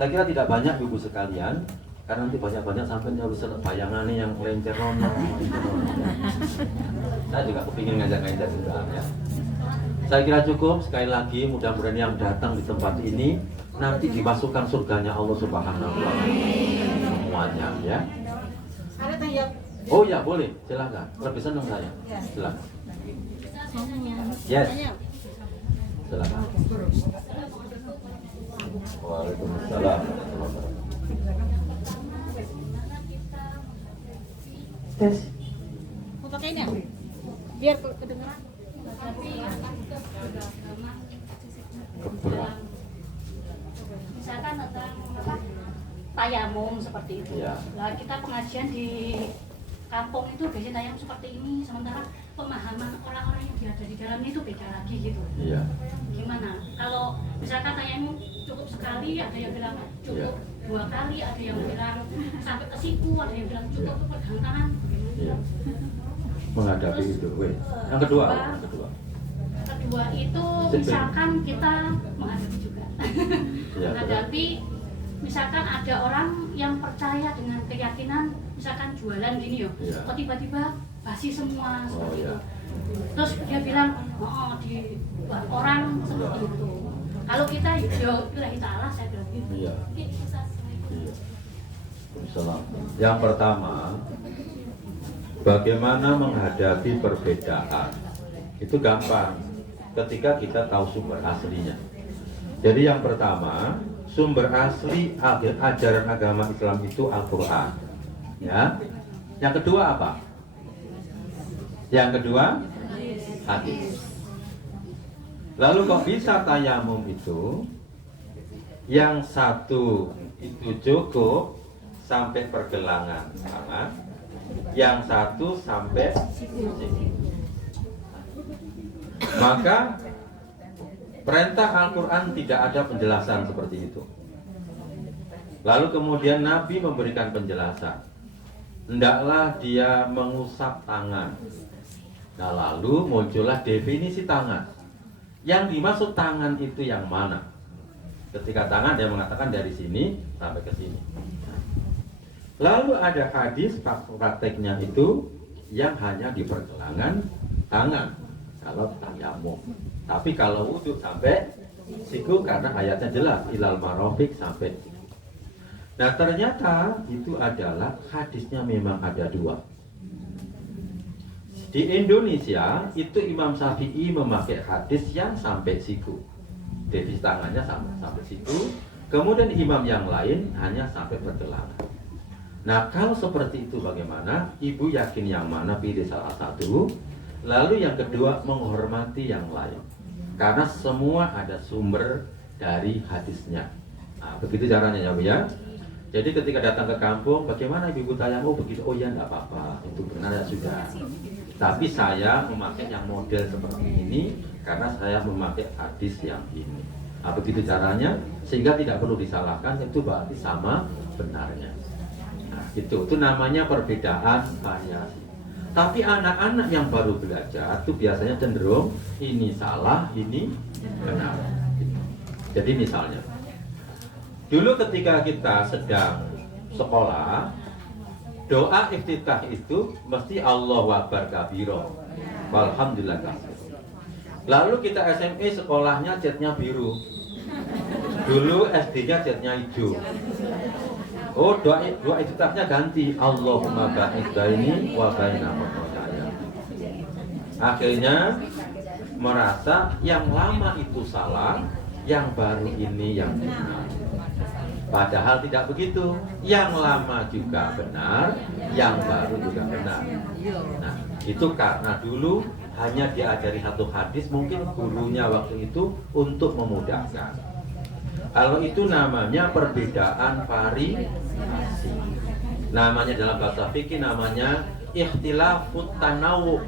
Saya kira tidak banyak ibu sekalian. Karena nanti banyak-banyak sampai harus bayangannya yang lencer nono. Saya juga kepingin ngajak-ngajak juga ya. Saya kira cukup. Sekali lagi mudah-mudahan yang datang di tempat ini nanti dimasukkan surganya Allah Subhanahu wa Ta'ala semuanya ya. Ada tanya. Oh ya boleh, silakan. Lebih senang saya. Silakan. Yes. Silakan. Waalaikumsalam. Tes. Mau pakai ini ya? Biar kedengeran. tayamum seperti itu. Iya. Lah kita pengajian di kampung itu biasanya tayamum seperti ini, sementara pemahaman orang-orang yang ada di dalamnya itu beda lagi gitu. Iya. Gimana? Kalau misalkan tayamum cukup sekali, ada yang bilang cukup 2 kali, ada yang bilang sampai ke siku, ada yang bilang cukup untuk pegang tangan. Iya. Menghadapi Terus, itu, yang kedua, kedua itu misalkan kita menghadapi juga. Ya, Menghadapi misalkan ada orang yang percaya dengan keyakinan, misalkan jualan gini yo, Ya. kok tiba-tiba basi semua seperti ya. itu. Terus dia bilang, oh di orang seperti itu. Kalau kita yo bilang ta'ala, saya bilang gitu. Iya. Ini kita Iya. Salam. Yang pertama, bagaimana menghadapi perbedaan? Itu gampang ketika kita tahu sumber aslinya. Jadi yang pertama, sumber asli ajaran agama Islam itu Al-Quran. Ya. Yang kedua apa? Yang kedua, hadis. Lalu kok bisa tayamum itu? Yang satu itu cukup sampai pergelangan tangan, yang satu sampai sini. Maka perintah Al-Quran tidak ada penjelasan seperti itu. Lalu kemudian Nabi memberikan penjelasan, hendaklah dia mengusap tangan. Nah lalu muncullah definisi tangan. Yang dimaksud tangan itu yang mana? Ketika tangan dia mengatakan dari sini sampai ke sini. Lalu ada hadis prakteknya itu yang hanya di pergelangan tangan kalau tayamum. Tapi kalau wudhu sampai siku karena ayatnya jelas ilal marofik sampai siku. Nah ternyata itu adalah hadisnya memang ada 2. Di Indonesia itu Imam Syafi'i memakai hadis yang sampai siku, definisi tangannya sampai siku. Kemudian imam yang lain hanya sampai pergelangan. Nah kalau seperti itu bagaimana? Ibu yakin yang mana, pilih salah satu. Lalu yang kedua menghormati yang lain, karena semua ada sumber dari hadisnya. Nah, begitu caranya ya Bu ya. Jadi ketika datang ke kampung, bagaimana ibu tayamum? Begitu, oh ya enggak apa-apa, itu benar ya sudah. Tapi saya memakai yang model seperti ini karena saya memakai hadis yang ini. Nah, begitu caranya, sehingga tidak perlu disalahkan, itu berarti sama benarnya. Nah, itu namanya perbedaan variasi. Tapi anak-anak yang baru belajar itu biasanya cenderung ini salah, ini benar. Jadi misalnya, dulu ketika kita sedang sekolah, doa iftitah itu mesti Allahu Akbar kabiro, walhamdulillah kasih. Lalu kita SMA sekolahnya catnya biru, dulu SD-nya catnya hijau. Oh doa iftitahnya ganti Allahumma ba'id baini wa baina khataaya. Akhirnya merasa yang lama itu salah, yang baru ini yang benar. Padahal tidak begitu. Yang lama juga benar, yang baru juga benar. Nah, itu karena dulu hanya diajari satu hadis, mungkin gurunya waktu itu untuk memudahkan. Kalau itu namanya perbedaan variasi. Namanya dalam bahasa fikih namanya ikhtilafut tanawu.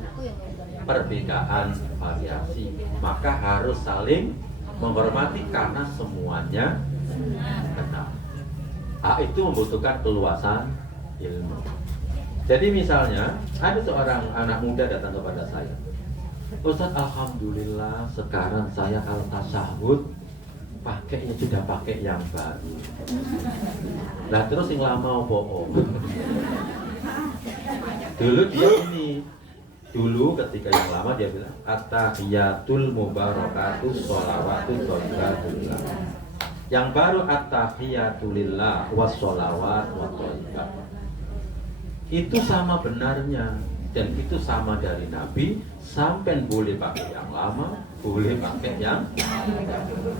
Perbedaan variasi. Maka harus saling menghormati karena semuanya benar. Itu membutuhkan keluasan ilmu. Jadi misalnya ada seorang anak muda datang kepada saya, Ustaz, alhamdulillah sekarang saya kalau tasyahud pakainya sudah pakai yang baru. Nah terus yang lama bohong. Dulu dia ini, dulu ketika yang lama dia bilang at-tahiyatul mubarakatus sholawatu thayyibatullah. Yang baru at-tahiyatulillah washolawat wa thayyibat. Itu sama benarnya dan itu sama dari Nabi. Sampai boleh pakai yang lama, boleh pakai yang baru.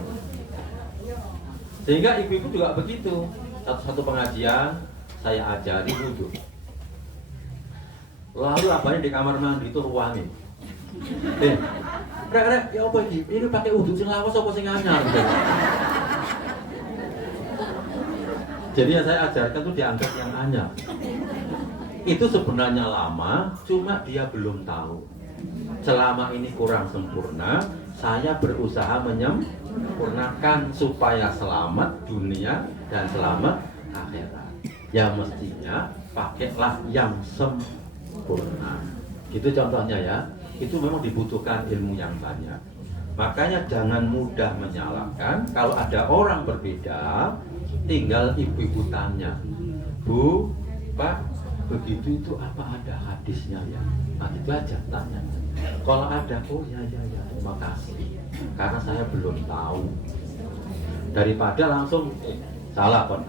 Sehingga ibu-ibu juga begitu. Satu pengajian saya ajari wudhu. Lalu apanya di kamar mandi itu ruangin. Rek, ya apa ini? Ini pakai wudhu sing lawas apa sing anyar? Jadi yang saya ajarkan itu dianggap yang anyar. Itu sebenarnya lama, cuma dia belum tahu. Selama ini kurang sempurna, saya berusaha menyempurnakan supaya selamat dunia dan selamat akhirat. Ya mestinya pakailah yang sempurna. Gitu contohnya ya. Itu memang dibutuhkan ilmu yang banyak. Makanya jangan mudah menyalahkan. Kalau ada orang berbeda, tinggal ibu-ibu tanya, Bu, Pak, begitu itu apa ada hadisnya ya? Nah itu aja tanya. Kalau ada, oh ya, terima kasih. Karena saya belum tahu. Daripada langsung, salah kon.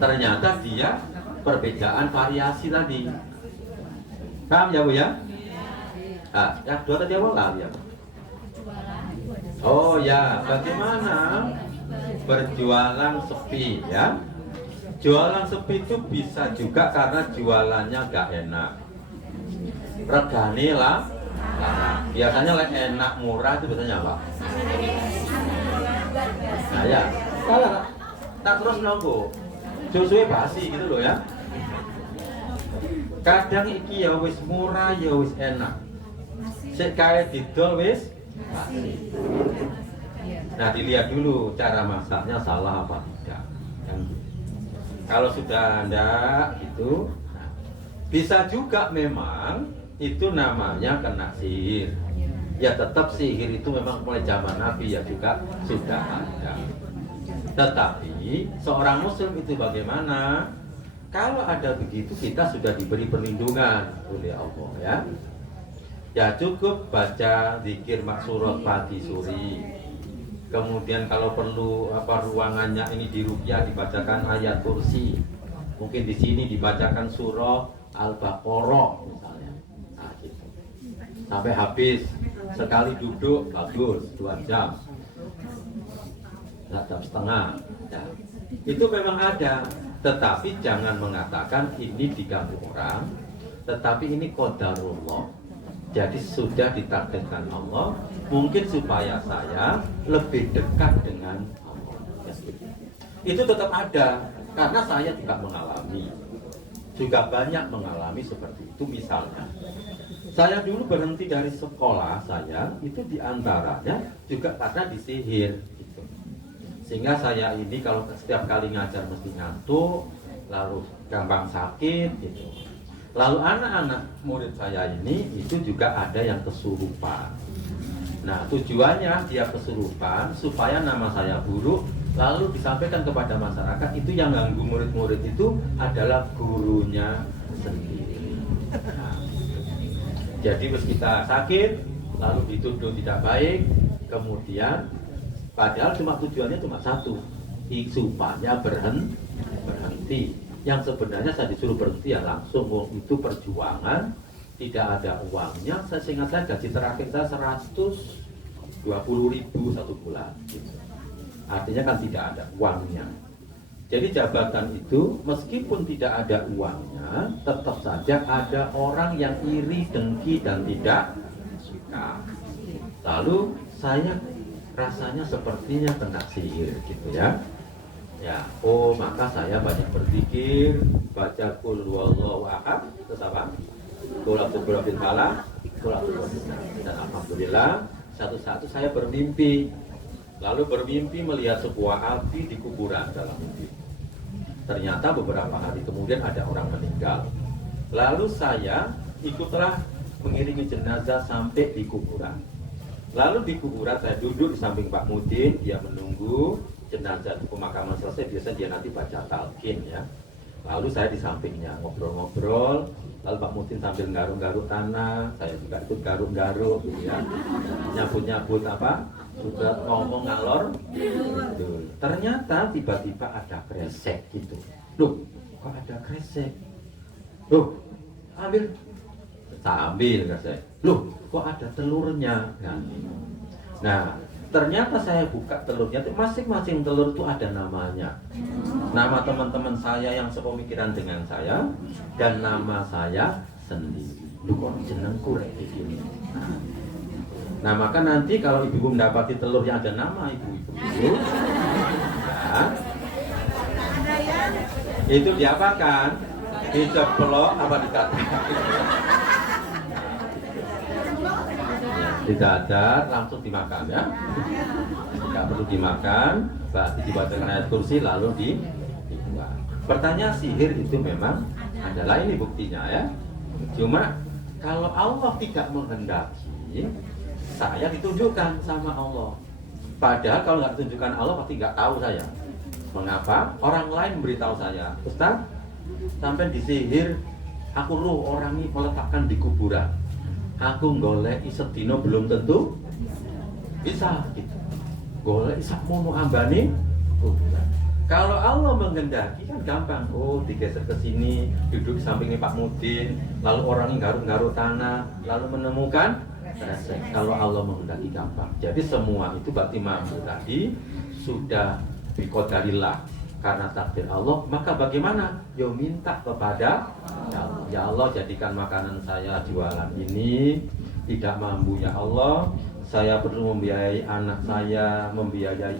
Ternyata dia perbedaan variasi tadi. Paham ya Bu ya? Nah, yang dua tadi apa lagi ya? Oh ya, bagaimana berjualan sepi ya? Jualan sepi itu bisa juga karena jualannya gak enak. Regane lah. Biasanya enak murah itu biasanya apa? Nah ya, tak terus nunggu. Susunya basi gitu loh ya. Kadang iki ya wis murah ya wis enak. Sik kae didol wis basi. Nah dilihat dulu cara masaknya salah apa tidak. Kalau sudah enggak gitu, nah, bisa juga memang itu namanya kena sihir. Ya tetap sihir itu memang mulai zaman Nabi ya juga sudah ada. Tetapi seorang muslim itu bagaimana? Kalau ada begitu kita sudah diberi perlindungan oleh Allah ya. Ya cukup baca zikir maksurat pati suri. Kemudian kalau perlu ruangannya ini diruqyah dibacakan ayat kursi. Mungkin di sini dibacakan surah Al-Baqarah misalnya. Nah, gitu. Sampai habis. Sekali duduk bagus 2 jam. 2 jam setengah. Ya. Itu memang ada. Tetapi jangan mengatakan ini diganggu orang. Tetapi ini qadarullah. Jadi sudah ditakdirkan Allah. Mungkin supaya saya lebih dekat dengan Allah. Itu tetap ada. Karena saya juga mengalami. Juga banyak mengalami seperti itu. Misalnya saya dulu berhenti dari sekolah saya. Itu diantaranya juga karena disihir gitu. Sehingga saya ini kalau setiap kali ngajar mesti ngantuk, lalu gampang sakit gitu. Lalu anak-anak murid saya ini itu juga ada yang kesurupan. Nah tujuannya dia kesurupan supaya nama saya buruk. Lalu disampaikan kepada masyarakat itu yang ganggu murid-murid itu adalah gurunya sendiri. Nah, jadi pas kita sakit lalu dituduh tidak baik, kemudian padahal cuma tujuannya cuma satu, supaya berhenti. Yang sebenarnya saya disuruh berhenti ya langsung, itu perjuangan, tidak ada uangnya. Saya ingat saya gaji terakhir saya 120.000 satu bulan. Gitu. Artinya kan tidak ada uangnya. Jadi jabatan itu meskipun tidak ada uangnya, tetap saja ada orang yang iri, dengki dan tidak suka. Lalu saya rasanya sepertinya kena sihir gitu ya. Ya, oh maka saya banyak berzikir, baca qul huwallahu ahad, terus apa? Qul a'udzu birabbil falaq, qul a'udzu birabbin nas. Dan alhamdulillah satu-satu saya bermimpi. Lalu bermimpi melihat sebuah api di kuburan dalam mimpi. Ternyata beberapa hari kemudian ada orang meninggal. Lalu saya ikutlah mengiringi jenazah sampai di kuburan. Lalu di kuburan saya duduk di samping Pak Mudin, dia menunggu jenazah itu pemakaman selesai, biasanya dia nanti baca talqin ya. Lalu saya di sampingnya ngobrol-ngobrol, lalu Pak Mudin sambil garuk-garuk tanah, saya juga ikut garuk-garuk gitu ya. Nyabut-nyabut apa? Sudah ngomong ngalor. Gitu. Ternyata tiba-tiba ada kresek gitu. Loh, kok ada kresek? Loh, ambil. Saya ambil kresek. Loh, kok ada telurnya? Nah, ternyata saya buka telurnya, masing-masing telur itu ada namanya. Nama teman-teman saya yang sepemikiran dengan saya dan nama saya sendiri. Lu kok jenengku kayak gini. Nah maka nanti kalau ibu mendapati telur yang ada nama ibu-ibu ya, Itu diapakan? Diceplok apa dikatakan? Didadar langsung dimakan ya. Tidak perlu dimakan, berarti dibacakan ayat kursi lalu dibuang. Pertanyaan sihir itu memang adalah ini buktinya ya. Cuma kalau Allah tidak menghendaki, saya ditunjukkan sama Allah. Padahal kalau nggak ditunjukkan Allah pasti nggak tahu saya. Mengapa? Orang lain beritahu saya, Ustaz, sampai disihir, aku ruh orang ini meletakkan di kuburan. Aku golek sedino belum tentu bisa gitu. Golek sakmono ambane kuburan. Kalau Allah menghendaki kan gampang. Oh, digeser ke sini, duduk di sampingnya Pak Mudin, lalu orang ini garuk-garuk tanah, lalu menemukan resek. Kalau Allah menghendaki gampang. Jadi semua itu berarti mampu tadi sudah biqadarillah karena takdir Allah. Maka bagaimana? Yo minta kepada Allah. Ya Allah, jadikan makanan saya jualan ini tidak mampu ya Allah. Saya perlu membiayai anak saya, membiayai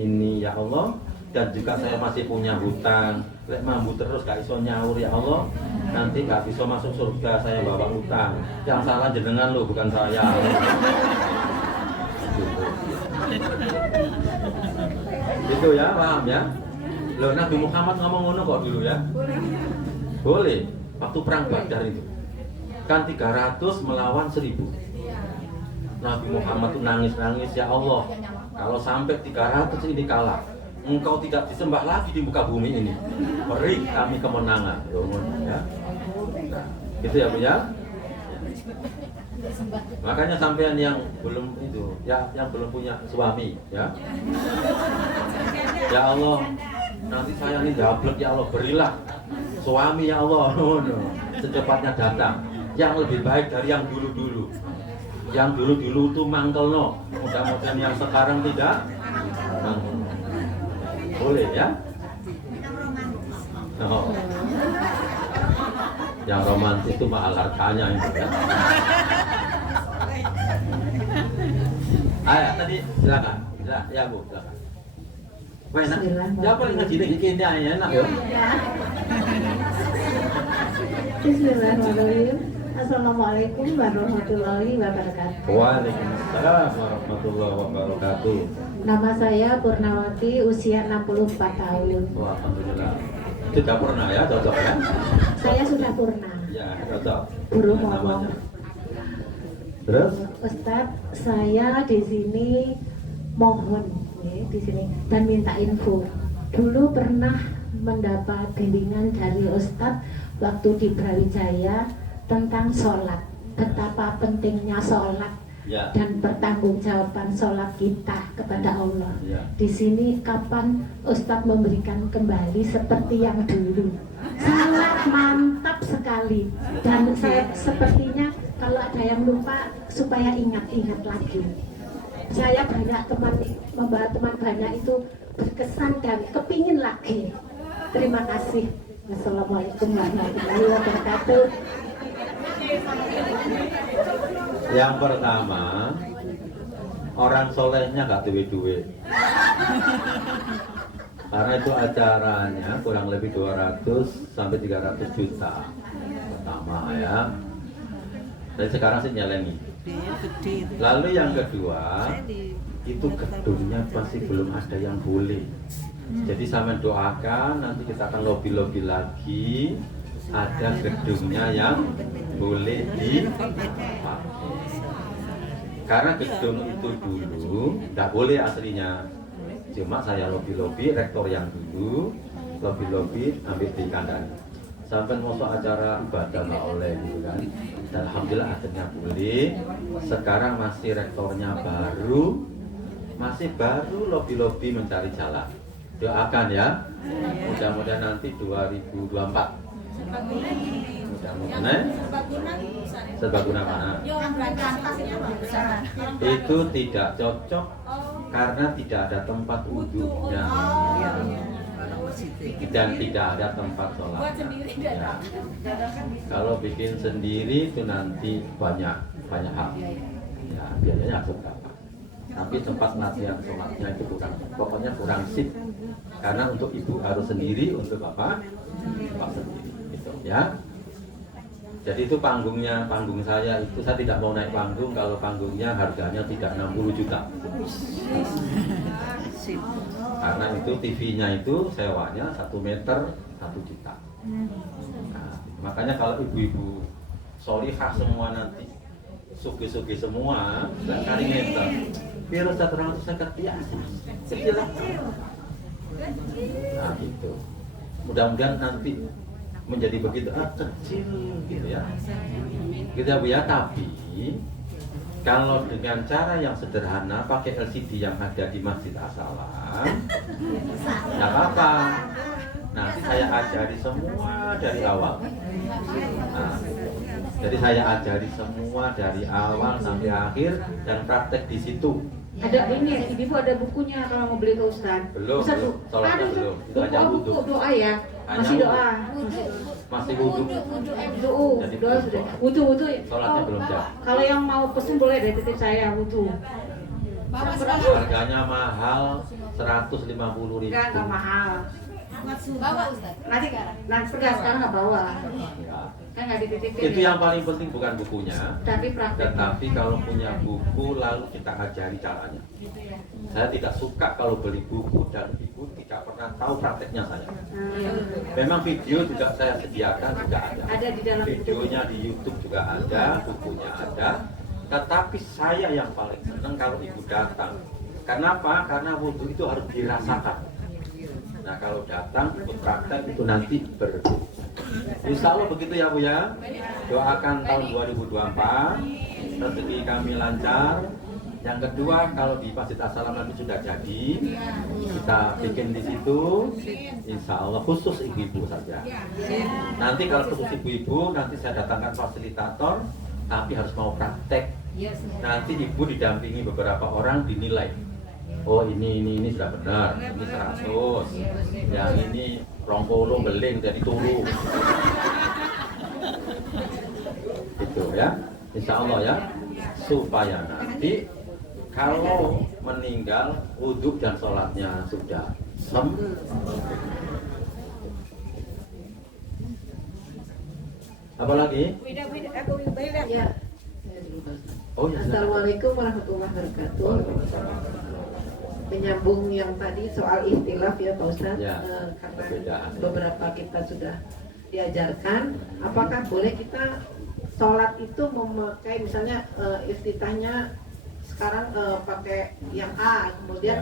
ini ya Allah. Dan juga saya masih punya hutang. Lek mampu terus gak iso nyaur ya Allah. Nanti gak bisa masuk surga, saya bawa hutang. Yang salah jenengan lo, bukan saya. Gitu ya, paham ya? Loh, Nabi Muhammad ngomong ngono kok dulu ya? Boleh. Waktu perang Badar itu kan 300 melawan 1000. Nabi Muhammad tuh nangis-nangis, ya Allah, kalau sampai 300 ini kalah, Engkau tidak disembah lagi di muka bumi ini. Beri kami kemenangan. Ya. Nah, gitu ya Bu ya. Makanya sampean yang belum itu, ya, yang belum punya suami, ya. Ya Allah, nanti saya ini dablek ya Allah, berilah suami ya Allah, secepatnya datang, yang lebih baik dari yang dulu-dulu. Yang dulu-dulu itu mangkel no, mudah-mudahan yang sekarang tidak mangkel. Boleh ya? Oh. Yang romantis itu mahal harganya itu ya. Ayo tadi silakan. Ya Bu, silakan. Wah, enak. Ya paling ngaji nek iki enak ya. Bismillahirrahmanirrahim. Assalamualaikum warahmatullahi wabarakatuh. Waalaikumsalam warahmatullahi wabarakatuh. Nama saya Purnawati, usia 64 tahun. Wah, alhamdulillah. Sudah pernah ya, cocok ya? Saya sudah purna. Ya, cocok. Burung ngomong. Terus? Ustadz, saya di sini mohon ya, di sini dan minta info. Dulu pernah mendapat bimbingan dari Ustadz waktu di Brawijaya tentang sholat, betapa pentingnya sholat Ya. dan pertanggungjawaban sholat kita kepada Allah. Ya. Di sini kapan Ustadz memberikan kembali seperti yang dulu? Sangat mantap sekali. Dan saya sepertinya kalau ada yang lupa supaya ingat-ingat lagi. Saya banyak teman, membawa teman banyak itu berkesan dan kepingin lagi. Terima kasih. Wassalamualaikum warahmatullahi wabarakatuh. Yang pertama, orang solehnya gak duit-duit. Karena itu acaranya kurang lebih 200 sampai 300 juta. Pertama ya. Dan sekarang sih nyelengi. Lalu yang kedua, itu gedungnya masih belum ada yang boleh. Jadi sama doakan, nanti kita akan lobby-lobby lagi. Ada gedungnya yang boleh dipakai. Karena gedung itu dulu tidak boleh aslinya. Cuma saya lobby-lobby, rektor yang dulu lobby-lobby ambil di kandang. Sampai masuk acara ibadah nggak oleh gitu kan. Dan alhamdulillah akhirnya boleh. Sekarang masih rektornya baru, masih baru lobby-lobby mencari jalan. Doakan ya. Mudah-mudahan nanti 2024. Mudah-mudahan serbaguna mana? Itu tidak cocok karena tidak ada tempat wudhunya dan tidak ada tempat sholat. Ya. Kalau bikin sendiri itu nanti banyak hal. Ya, biayanya berapa? tapi tempat latihan sholatnya itu kurang, pokoknya kurang sip. Karena untuk ibu harus sendiri, untuk bapak sendiri, gitu ya. Jadi itu panggung saya itu saya tidak mau naik panggung kalau panggungnya harganya tidak 60 juta. Karena itu TV-nya itu sewanya 1 meter 1 juta. Nah, makanya kalau ibu-ibu solihah semua nanti sugi-sugi semua, dan kali meter virus 150 biasa kecil. Nah itu mudah-mudahan nanti menjadi begitu kecil gitu ya, gitu ya Bu ya. Tapi kalau dengan cara yang sederhana pakai LCD yang ada di Masjid As-Salam, nggak apa-apa. Nanti saya ajari semua dari awal. Nah, jadi saya ajari semua dari awal sampai akhir dan praktek di situ. Ada ini, ibu ada bukunya kalau mau beli ke Ustaz. Belum, Ustaz, belum. Sholatnya belum. Itu hanya buku wudhu. doa ya. Hanya Masih wudhu. doa. Masih wudhu. Jadi Doa sudah. Wudhu. Sholatnya belum jadi. Kalau yang mau pesen boleh dari titip saya wudhu. Harganya mahal 150.000. Enggak mahal. Bawa Ustaz. Nanti sekarang nggak bawa. Ya. Kan nggak dititipin. Itu yang paling penting bukan bukunya, Tapi praktek. tetapi kalau punya buku lalu kita ajari caranya. Saya tidak suka kalau beli buku dan ibu tidak pernah tahu prakteknya saya. Memang video juga saya sediakan, juga ada. Ada di dalam Videonya di YouTube juga ada, bukunya ada. Tetapi saya yang paling senang kalau ibu datang. Kenapa? Karena wudhu itu harus dirasakan. Nah kalau datang ikut praktek itu nanti berbeda. Insya Allah begitu ya Bu ya. Doakan tahun 2024 rezeki kami lancar. Yang kedua, kalau di Masjid As-Salam nanti sudah jadi, kita bikin di situ, insya Allah khusus ibu-ibu saja. Nanti kalau khusus ibu-ibu, nanti saya datangkan fasilitator, tapi harus mau praktek. Nanti ibu didampingi beberapa orang dinilai. Oh ini sudah benar, ini 100, yang ini rongkolo beling jadi turu. Itu ya, insya Allah ya, supaya nanti kalau meninggal wudhu dan sholatnya sudah apalagi? Ya. Oh ya. Assalamualaikum warahmatullahi wabarakatuh. Menyambung yang tadi soal ikhtilaf ya Pak Ustadz, Ya, karena perbedaan. beberapa kita sudah diajarkan, apakah boleh kita sholat itu memakai misalnya iftitahnya sekarang pakai yang A, kemudian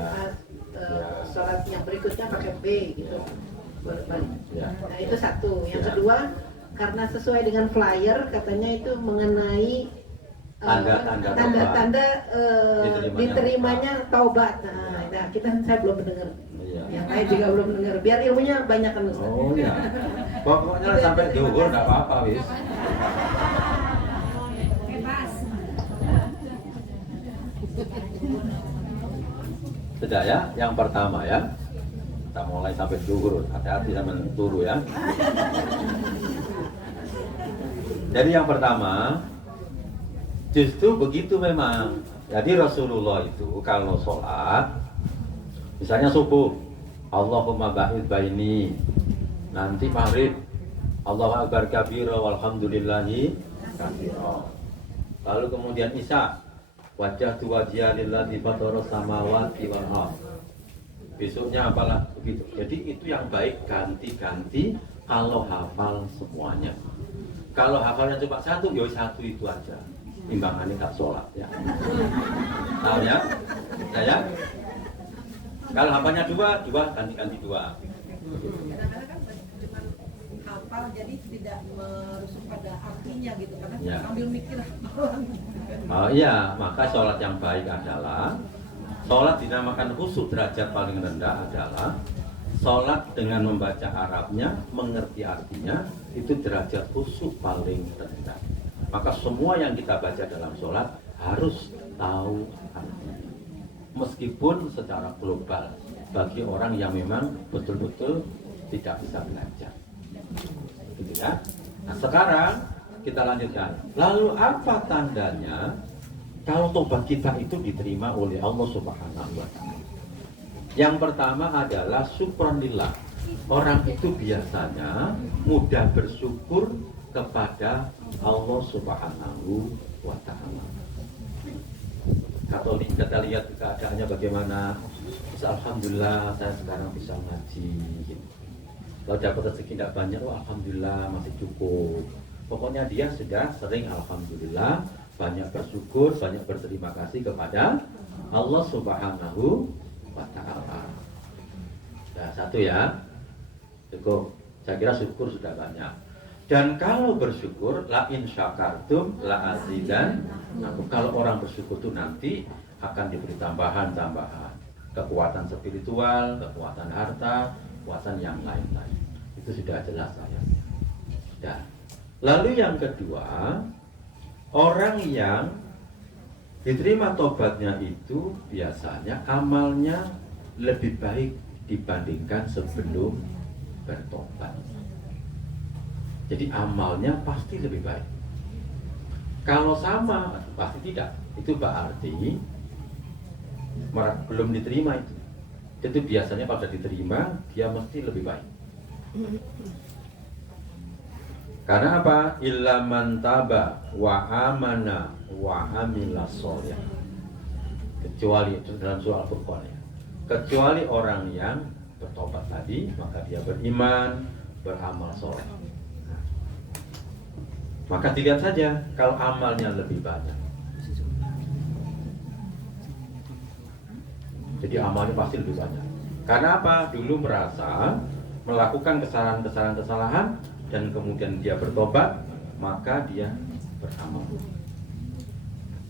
Ya. sholat yang berikutnya pakai B gitu, berbalik. Ya. Nah itu satu. Yang Ya. kedua, karena sesuai dengan flyer katanya itu mengenai tanda-tanda diterimanya taubat. Nah, saya belum mendengar. Iya. Yang lain juga belum mendengar. Biar ilmunya banyak kan Ustaz. Oh ya. Pokoknya sampai duhur enggak apa-apa wis. Sudah ya, yang pertama ya. Kita mulai sampai duhur, hati-hati sama turu ya. Jadi yang pertama, justru begitu memang. Jadi Rasulullah itu kalau sholat, misalnya subuh, Allahumma ba'id baini, nanti maghrib, Allahu akbar kabira walhamdulillahi katsira. Lalu kemudian isya, wajah tu wajah lillazi fatara samawati wal ardh. Besoknya apalah begitu. Jadi itu yang baik ganti-ganti kalau hafal semuanya. Kalau hafalnya cuma satu, ya satu itu aja. Timbangannya tak sholat ya. Tahu ya? Saya? Kalau hafalnya dua ganti-ganti dua. Kadang-kadang kan cuma hafal jadi tidak merujuk pada artinya gitu karena Ya. sambil mikir hafalan. Oh iya, maka sholat yang baik adalah sholat dinamakan khusyuk derajat paling rendah adalah sholat dengan membaca Arabnya, mengerti artinya, itu derajat khusyuk paling rendah. Maka semua yang kita baca dalam sholat harus tahu artinya. Meskipun secara global bagi orang yang memang betul-betul tidak bisa belajar. Gitu ya. Nah sekarang kita lanjutkan. Lalu apa tandanya kalau tobat kita itu diterima oleh Allah Subhanahu wa Ta'ala. Yang pertama adalah syukronillah. Orang itu biasanya mudah bersyukur kepada Allah Subhanahu wa Ta'ala. Katolik kita lihat keadaannya bagaimana. Alhamdulillah saya sekarang bisa ngaji. Kalau dapat rezeki tidak banyak, alhamdulillah masih cukup. Pokoknya dia sudah sering alhamdulillah, banyak bersyukur, banyak berterima kasih kepada Allah Subhanahu wa Ta'ala. Nah, satu ya, cukup. Saya kira syukur sudah banyak. Dan kalau bersyukur, la in syakartum la azidan. Nah, kalau orang bersyukur itu nanti akan diberi tambahan-tambahan, kekuatan spiritual, kekuatan harta, kekuatan yang lain-lain. Itu sudah jelas ayatnya. Dan lalu yang kedua, orang yang diterima tobatnya itu biasanya amalnya lebih baik dibandingkan sebelum bertobat. Jadi amalnya pasti lebih baik. Kalau sama, pasti tidak. Itu berarti belum diterima itu. Itu biasanya pada diterima, dia mesti lebih baik. Karena apa? Illa man taba wa amana wa amila sholih. Kecuali itu dalam surah Al-Furqan ya. Kecuali orang yang bertobat tadi, maka dia beriman, beramal soleh. Maka dilihat saja kalau amalnya lebih banyak. Jadi amalnya pasti lebih banyak. Karena apa? Dulu merasa melakukan kesalahan-kesalahan dan kemudian dia bertobat, maka dia beramal.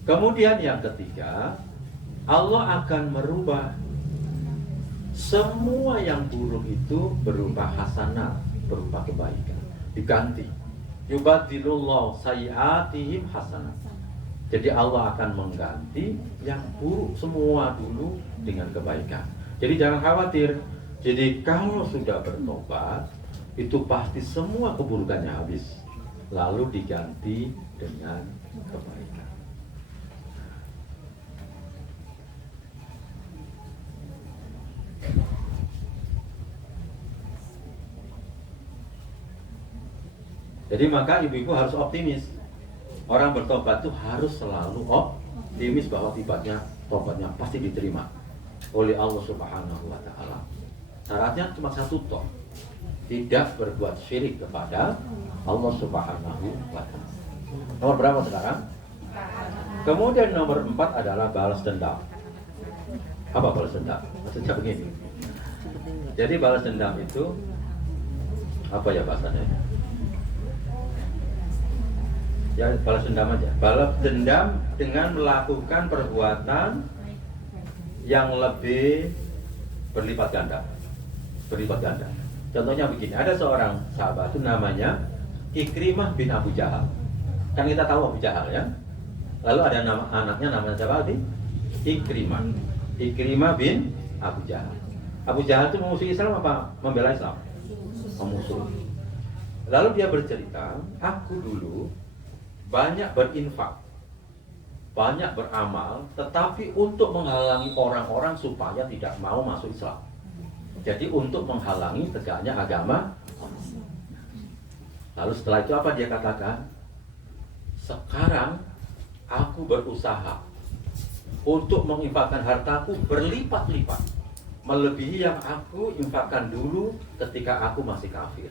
Kemudian yang ketiga, Allah akan merubah semua yang buruk itu berupa hasanah, berupa kebaikan, diganti. Yubadilullah sayyiatihim hasanah. Jadi Allah akan mengganti yang buruk semua dulu dengan kebaikan. Jadi jangan khawatir. Jadi kalau sudah bertobat, itu pasti semua keburukannya habis, lalu diganti dengan kebaikan. Jadi maka ibu-ibu harus optimis. Orang bertobat itu harus selalu optimis bahwa tobatnya pasti diterima oleh Allah Subhanahu wa Ta'ala. Syaratnya cuma satu toh, tidak berbuat syirik kepada Allah Subhanahu wa Ta'ala. Nomor berapa sekarang? Kemudian nomor 4 adalah balas dendam. Apa balas dendam? Maksudnya begini. Jadi balas dendam itu apa ya bahasanya? Ya balas dendam aja. Balas dendam dengan melakukan perbuatan yang lebih berlipat ganda. Berlipat ganda. Contohnya begini, ada seorang sahabat itu namanya Ikrimah bin Abu Jahal. Kan kita tahu Abu Jahal ya. Lalu ada anaknya namanya siapa tadi? Ikrimah. Ikrimah bin Abu Jahal. Abu Jahal itu memusuhi Islam apa membela Islam? Memusuh. Lalu dia bercerita, aku dulu banyak berinfak, banyak beramal, tetapi untuk menghalangi orang-orang supaya tidak mau masuk Islam. Jadi untuk menghalangi tegaknya agama. Lalu setelah itu apa dia katakan? Sekarang aku berusaha untuk menginfakkan hartaku berlipat-lipat, melebihi yang aku infakkan dulu ketika aku masih kafir.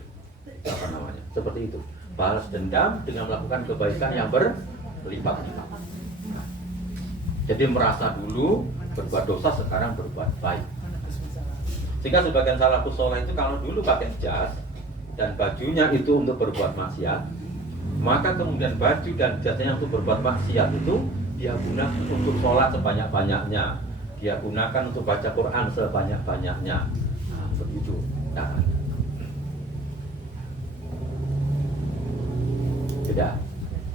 Apa namanya? Seperti itu. Balas dendam dengan melakukan kebaikan yang berlipat-lipat. Jadi merasa dulu berbuat dosa, sekarang berbuat baik. Sehingga sebagian salafus saleh itu kalau dulu pakai jas dan bajunya itu untuk berbuat maksiat, maka kemudian baju dan jasnya untuk berbuat maksiat itu dia gunakan untuk sholat sebanyak-banyaknya, dia gunakan untuk baca Quran sebanyak-banyaknya. Nah, begitu. Nah, sudah.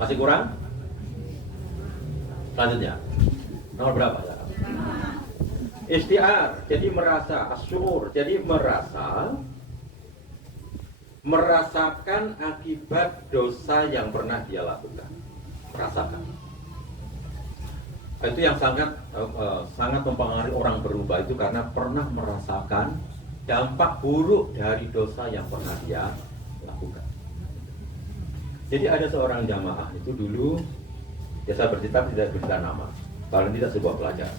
Masih kurang? Selanjutnya. Nomor berapa ya? Istiar, jadi merasa, asyur, jadi merasakan akibat dosa yang pernah dia lakukan. Merasakan. Itu yang sangat mempengaruhi orang berubah itu karena pernah merasakan dampak buruk dari dosa yang pernah dia lakukan. Jadi ada seorang jamaah itu dulu, ya saya bercerita tidak bercerita nama, paling tidak sebuah pelajaran.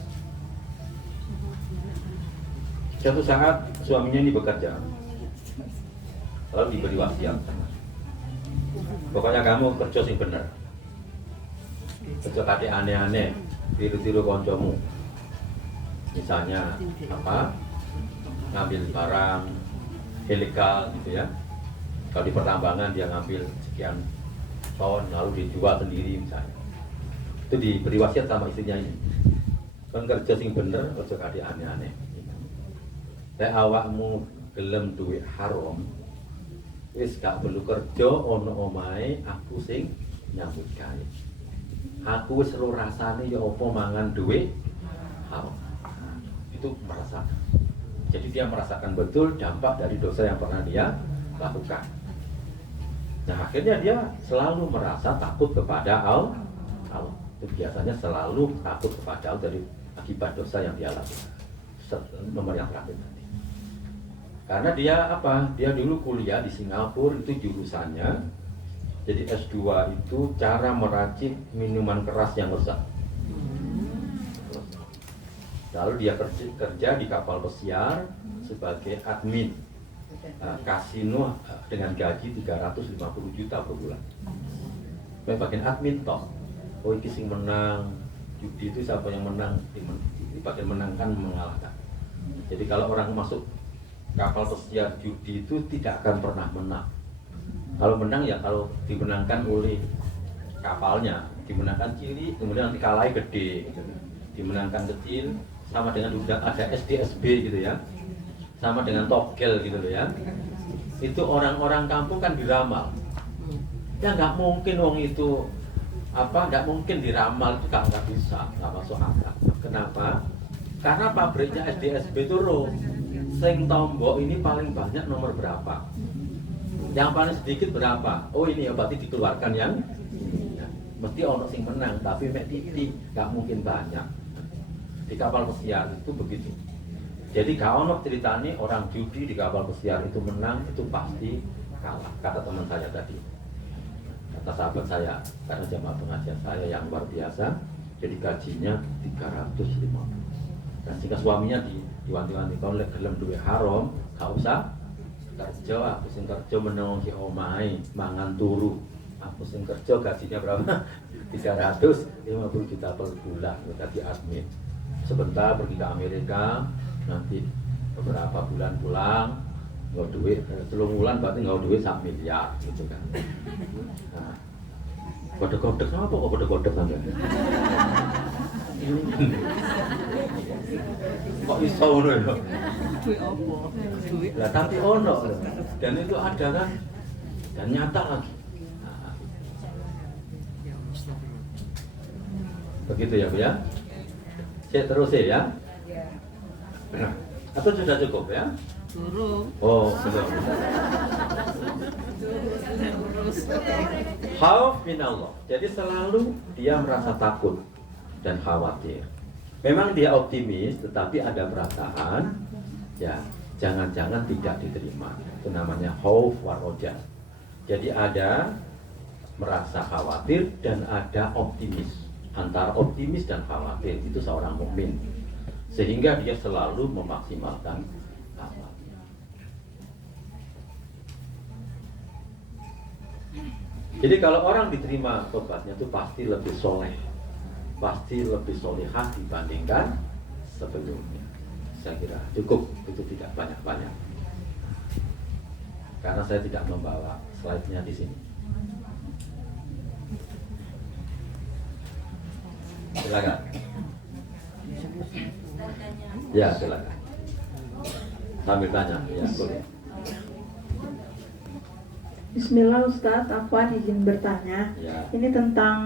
Suatu saat suaminya ini bekerja, lalu diberi wasiat, pokoknya kamu kerja sing bener, kerja kate aneh-aneh, tiru-tiru koncomu, misalnya apa, ngambil barang ilegal gitu ya. Kalau di pertambangan dia ngambil sekian ton lalu dijual sendiri misalnya, itu diberi wasiat sama istrinya ini, kan kerja sing bener, kerja kate aneh-aneh. Lek awakmu gelem duit haram, wis gak perlu kerja ono omahe aku sing nyambut gawe. Aku wis ro rasane ya apa mangan duit haram. Itu merasakan. Jadi dia merasakan betul dampak dari dosa yang pernah dia lakukan. Nah akhirnya dia selalu merasa takut kepada Allah. Itu biasanya selalu takut kepada Allah dari akibat dosa yang dia lakukan. Nomor yang terakhir tadi. Karena dia apa? Dia dulu kuliah di Singapura, itu jurusannya. Jadi S2 itu cara meracik minuman keras yang lezat. Lalu dia kerja di kapal pesiar sebagai admin kasino dengan gaji 350 juta per bulan. Bagian admin toh. Oh ini sing menang judi itu siapa yang menang? Ini bagian menangkan mengalahkan. Jadi kalau orang masuk kapal pesiar judi itu tidak akan pernah menang. Kalau menang ya kalau dimenangkan oleh kapalnya, dimenangkan cilik, kemudian nanti kalahnya gede, dimenangkan kecil, sama dengan udah ada SDSB gitu ya, sama dengan togel gitu loh ya. Itu orang-orang kampung kan diramal. Ya nggak mungkin wong itu apa, nggak mungkin diramal itu nggak bisa, nggak masuk akal. Kenapa? Karena pabriknya SDSB turun. Sing tombok ini paling banyak nomor berapa? Yang paling sedikit berapa? Oh ini ya berarti dikeluarkan yang ya, mesti ono sing menang, tapi mek titik, nggak mungkin banyak. Di kapal pesiar itu begitu. Jadi gak ono ceritanya orang judi di kapal pesiar itu menang, itu pasti kalah. Kata teman saya tadi, kata sahabat saya, karena jamaah pengajian saya yang luar biasa, jadi gajinya 350. Dan jika suaminya diwanti-wanti kau lek gelem duwe haram, gak usah kerja, aku sing kerja meneng ki omahe, mangan turu. Aku sing kerja gajinya berapa? 350 juta per bulan, jadi admin. Sebentar pergi ke Amerika, nanti beberapa bulan pulang, nggak duit, 3 bulan berarti nggak duit 1 miliar gitu kan. Nah, kode-kode apa kok kode-kode sampai? Kok iso ngono ya? Lah tapi ono dan itu ada kan dan nyata lagi. Nah, begitu ya Bu ya? Saya terus ya? Nah, atau sudah cukup ya? Oh, sudah. Khauf minallah. Jadi selalu dia merasa takut dan khawatir. Memang dia optimis, tetapi ada perasaan ya jangan-jangan tidak diterima. Itu namanya khauf waroja. Jadi ada merasa khawatir dan ada optimis. Antara optimis dan khawatir itu seorang mukmin, sehingga dia selalu memaksimalkan amalnya. Jadi kalau orang diterima tobatnya itu pasti lebih soleh, pasti lebih solehah dibandingkan sebelumnya. Saya kira cukup, itu tidak banyak-banyak. Karena saya tidak membawa slide-nya di sini. Silakan. Ya, silakan. Sambil tanya, ya boleh. Bismillah Ustadz, Afwan izin bertanya. Ya. Ini tentang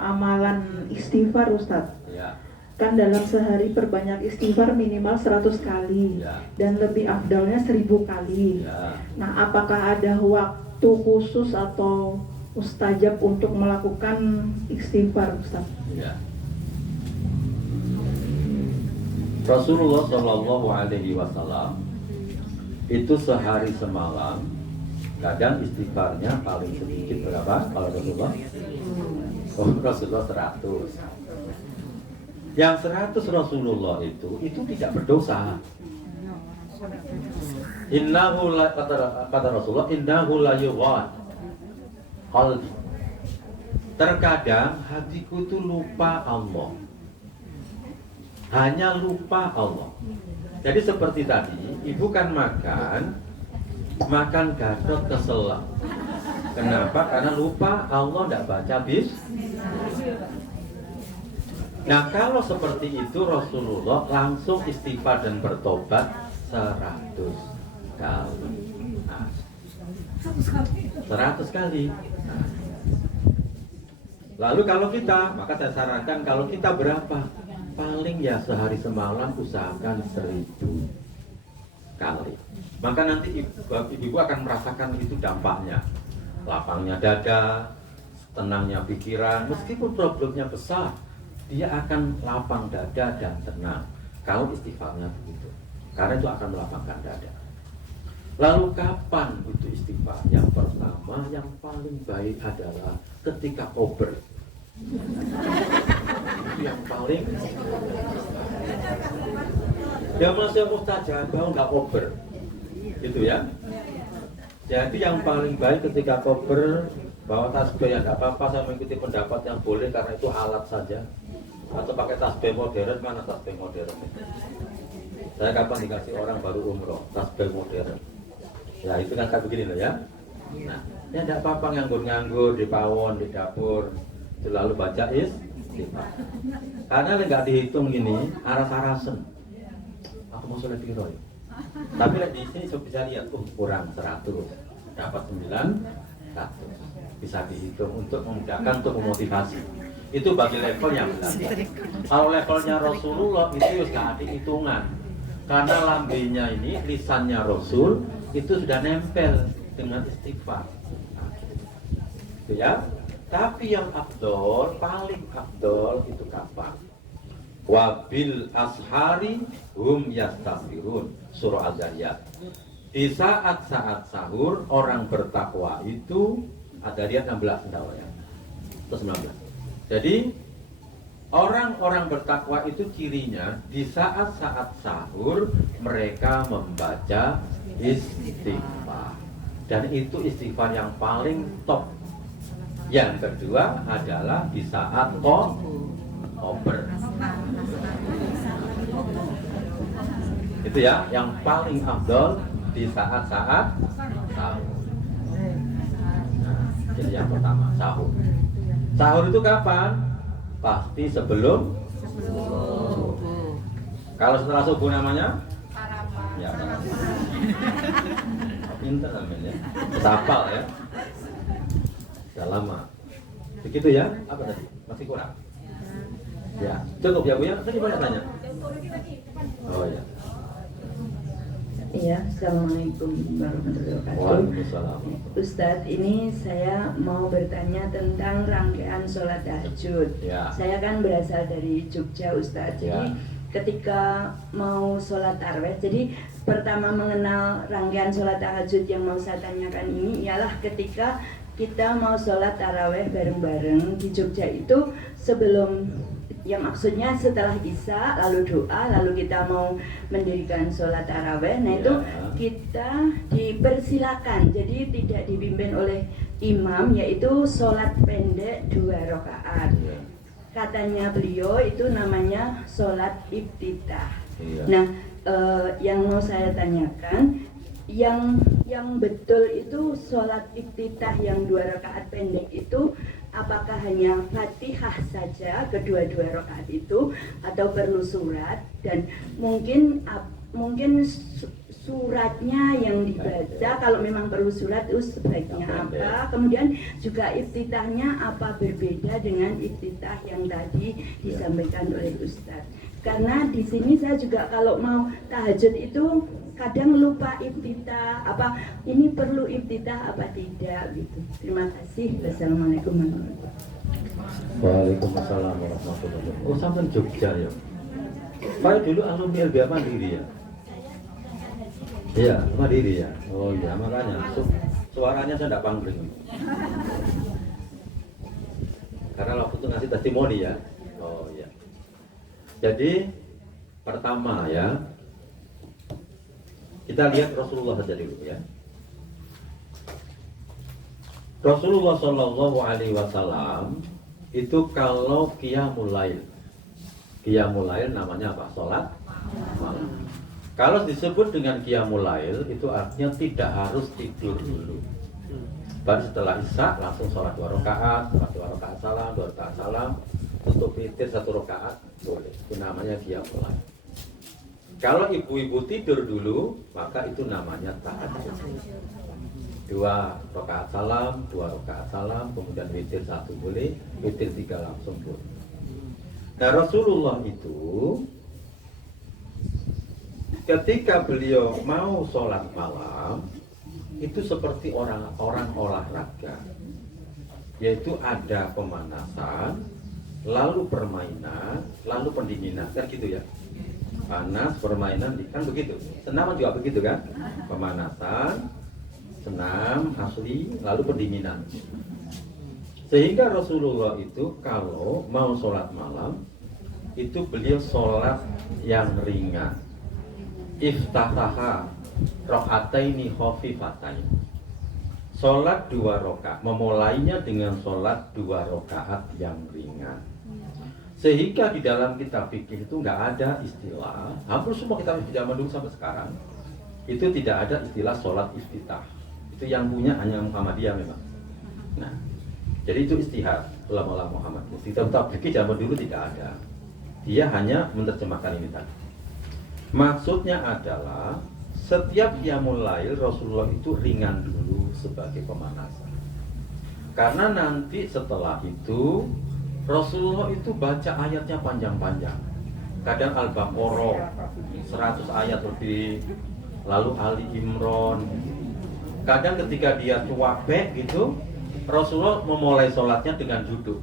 amalan istighfar Ustadz. Ya. Kan dalam sehari perbanyak istighfar minimal 100 kali Ya. dan lebih afdalnya 1000 kali. Ya. Nah, apakah ada waktu khusus atau mustajab untuk melakukan istighfar Ustadz? Ya. Rasulullah Shallallahu Alaihi Wasallam itu sehari semalam kadang istighfarnya paling sedikit berapa kalau Rasulullah? Oh, Rasulullah 100. Yang 100 Rasulullah itu tidak berdosa. Innahu la, kata Rasulullah, innahu la yughad qalbi. Terkadang hatiku itu lupa Allah. Hanya lupa Allah. Jadi seperti tadi, ibu kan makan gadot keselak. Kenapa? Karena lupa Allah tidak baca Nah kalau seperti itu Rasulullah langsung istighfar dan bertobat 100 kali. Nah, 100 kali. Nah. Lalu kalau kita, maka saya sarankan kalau kita berapa? Paling ya sehari semalam usahakan 1000 kali. Maka nanti ibu akan merasakan itu dampaknya. Lapangnya dada, tenangnya pikiran, meskipun problemnya besar, dia akan lapang dada dan tenang. Kalau istighfarnya begitu, karena itu akan melapangkan dada. Lalu kapan itu istighfar? Yang pertama, yang paling baik adalah ketika kober. Itu yang paling. Dia masih mustajabah nggak kober, gitu ya. Jadi yang paling baik ketika kober bawa tasbih, ya nggak apa-apa, saya mengikuti pendapat yang boleh karena itu alat saja. Atau pakai tasbih modern, mana tasbih modern? Saya kapan dikasih orang baru umroh, tasbih modern. Ya itu kan kayak begini loh ya. Nah, ya nggak apa-apa nganggur-nganggur di pawon, di dapur, selalu baca istighfar. Karena nggak dihitung gini, aras-arasen. Aku mau sholat di roy. Tapi di sini bisa lihat, kurang 100, dapat 900. Bisa dihitung untuk memudahkan, untuk memotivasi. Itu bagi level yang benar. Kalau levelnya Rasulullah itu nggak ada hitungan. Karena lambenya ini, lisannya Rasul itu sudah nempel dengan istighfar. Gitu ya. Tapi yang afdol, paling afdol itu kapan? Wabil ashari hum yastaghfirun, surah Al-Zariyat. Di saat-saat sahur orang bertakwa itu ada dia 16 ya. Terus 19. Jadi orang-orang bertakwa itu cirinya di saat-saat sahur mereka membaca istighfar. Dan itu istighfar yang paling top. Yang kedua adalah di saat kober. Itu ya, yang paling afdol di saat-saat sahur. Nah, jadi yang pertama sahur. Sahur itu kapan? Pasti sebelum subuh. Kalau setelah subuh namanya? Ya, pintar namanya. Sapal ya. Sudah lama. Begitu ya? Apa tadi? Masih kurang? Ya, cukup ya Bu ya? Tadi banyak tanya. Oh ya. Iya, Assalamualaikum warahmatullahi wabarakatuh. Waalaikumsalam. Ustadz, ini saya mau bertanya tentang rangkaian sholat tahajud. Ya. Saya kan berasal dari Jogja, Ustadz. Jadi ketika mau sholat tarawih, jadi pertama mengenal rangkaian sholat tahajud yang mau saya tanyakan ini ialah ketika kita mau sholat tarawih bareng-bareng di Jogja itu sebelum, ya maksudnya setelah Isya lalu doa, lalu kita mau mendirikan sholat tarawih. Nah itu kita dipersilakan, jadi tidak dipimpin oleh imam, yaitu sholat pendek 2 rakaat. Katanya beliau itu namanya sholat iftitah. Nah yang mau saya tanyakan, yang betul itu sholat iftitah yang 2 rakaat pendek itu apakah hanya Fatihah saja kedua-dua rakaat itu atau perlu surat, dan mungkin suratnya yang dibaca kalau memang perlu surat itu sebaiknya apa, kemudian juga iftitahnya apa berbeda dengan iftitah yang tadi disampaikan oleh Ustadz. Karena di sini saya juga kalau mau tahajud itu kadang lupa iftitah, apa ini perlu iftitah apa tidak gitu. Terima kasih. Wassalamualaikum warahmatullahi wabarakatuh. Waalaikumsalam warahmatullahi wabarakatuh. Oh, sampai Jogja ya. Pak dulu alumni LBH Mandiri ya? Iya, Mandiri ya. Oh iya, makanya suaranya saya tidak pangling. Karena waktu itu ngasih testimoni ya. Oh iya. Jadi pertama ya, kita lihat Rasulullah saja dulu ya. Rasulullah Shallallahu Alaihi Wasallam itu kalau qiyamul lail, namanya apa? Sholat malam. Kalau disebut dengan qiyamul lail itu artinya tidak harus tidur dulu. Baru setelah isya langsung sholat 2 rakaat, sholat 2 rakaat salam, 2 rakaat salam, untuk witir 1 rakaat boleh. Itu namanya qiyamul lail. Kalau ibu-ibu tidur dulu, maka itu namanya tahajud. 2 rakaat salam, 2 rakaat salam, kemudian witir 1 boleh, witir 3 langsung boleh. Nah Rasulullah itu ketika beliau mau sholat malam itu seperti orang olahraga, yaitu ada pemanasan, lalu permainan, lalu pendinginan, kan gitu ya. Panas, permainan, kan begitu. Senam juga begitu kan, pemanasan, senam asli, lalu pendinginan. Sehingga Rasulullah itu kalau mau sholat malam itu beliau sholat yang ringan. Iftataha rakaataini khafifatain. Sholat 2 rakaat, memulainya dengan sholat 2 rakaat yang ringan. Sehingga di dalam kitab fikih itu nggak ada istilah, hampir semua kitab fikih zaman dulu sampai sekarang itu tidak ada istilah sholat iftitah. Itu yang punya hanya Muhammadiyah memang. Nah, jadi itu istihad ulama-ulama Muhammadiyah. Kitab fikih zaman dulu tidak ada. Dia hanya menerjemahkan ini tadi. Maksudnya adalah setiap qiyamul lail Rasulullah itu ringan dulu sebagai pemanasan. Karena nanti setelah itu Rasulullah itu baca ayatnya panjang-panjang. Kadang Al-Baqarah 100 ayat lebih, lalu Ali Imran. Kadang ketika dia cuape gitu, Rasulullah memulai sholatnya dengan duduk,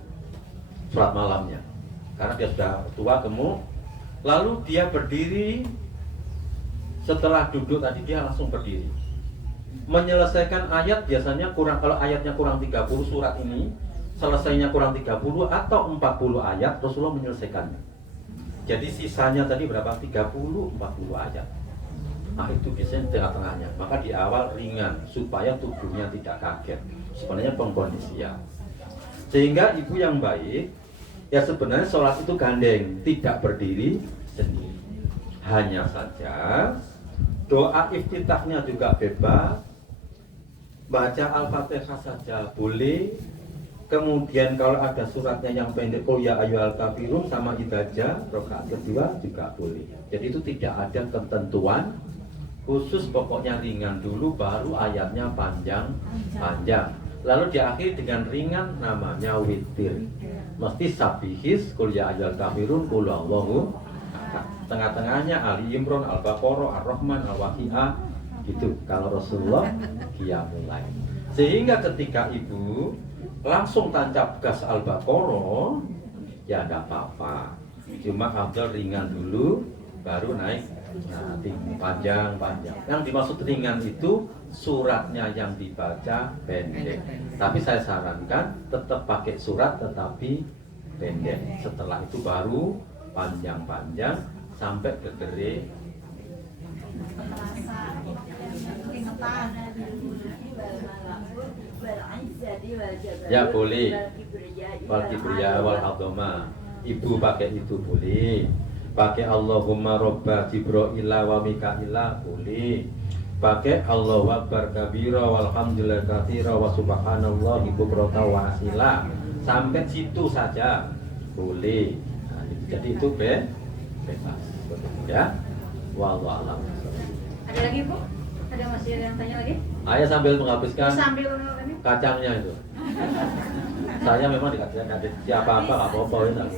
sholat malamnya. Karena dia sudah tua gemuk, lalu dia berdiri. Setelah duduk tadi dia langsung berdiri. Menyelesaikan ayat biasanya kurang, kalau ayatnya kurang 30 surat ini, selesainya kurang 30 atau 40 ayat, Rasulullah menyelesaikannya. Jadi sisanya tadi berapa? 30-40 ayat. Nah itu biasanya tengah-tengahnya. Maka di awal ringan supaya tubuhnya tidak kaget. Sebenarnya pengkondisian. Sehingga ibu yang baik, ya sebenarnya sholat itu gandeng, tidak berdiri sendiri. Hanya saja doa iftitahnya juga bebas, baca Al-Fatihah saja boleh. Kemudian kalau ada suratnya yang pendek, qul ya ayyuhal kafirun sama idaja rakaat kedua juga boleh. Jadi itu tidak ada ketentuan khusus, pokoknya ringan dulu baru ayatnya panjang. Lalu diakhiri dengan ringan namanya witir. Mesti sabihis qul ya ayyuhal kafirun qul huwallahu. Tengah-tengahnya Ali Imran, Al-Baqarah, Ar-Rahman, Al-Waqi'ah gitu. Kalau Rasulullah qiyamul lail. Sehingga ketika ibu langsung tancap gas Al-Baqarah ya enggak apa-apa. Cuma afdal ringan dulu baru naik panjang. Yang dimaksud ringan itu suratnya yang dibaca pendek. Tapi saya sarankan tetap pakai surat tetapi pendek. Setelah itu baru panjang sampai ke gere. Ya boleh. Wal kibriya wal adoma. Ibu pakai itu boleh. Pakai Allahumma robba Jibrila wa Mikaila boleh. Pakai Allahu akbar kabira walhamdulillah katsira wa subhanallahi bukratan wa asila. Sampai situ saja boleh. Nah, jadi itu bebas. Ya. Wallahu a'lam. Ada lagi Bu? Ada masih ada yang tanya lagi? Ayah sambil menghabiskan Sambil kacangnya itu. Saya memang dikasih siapa-apa nggak apa-apa itu. Ada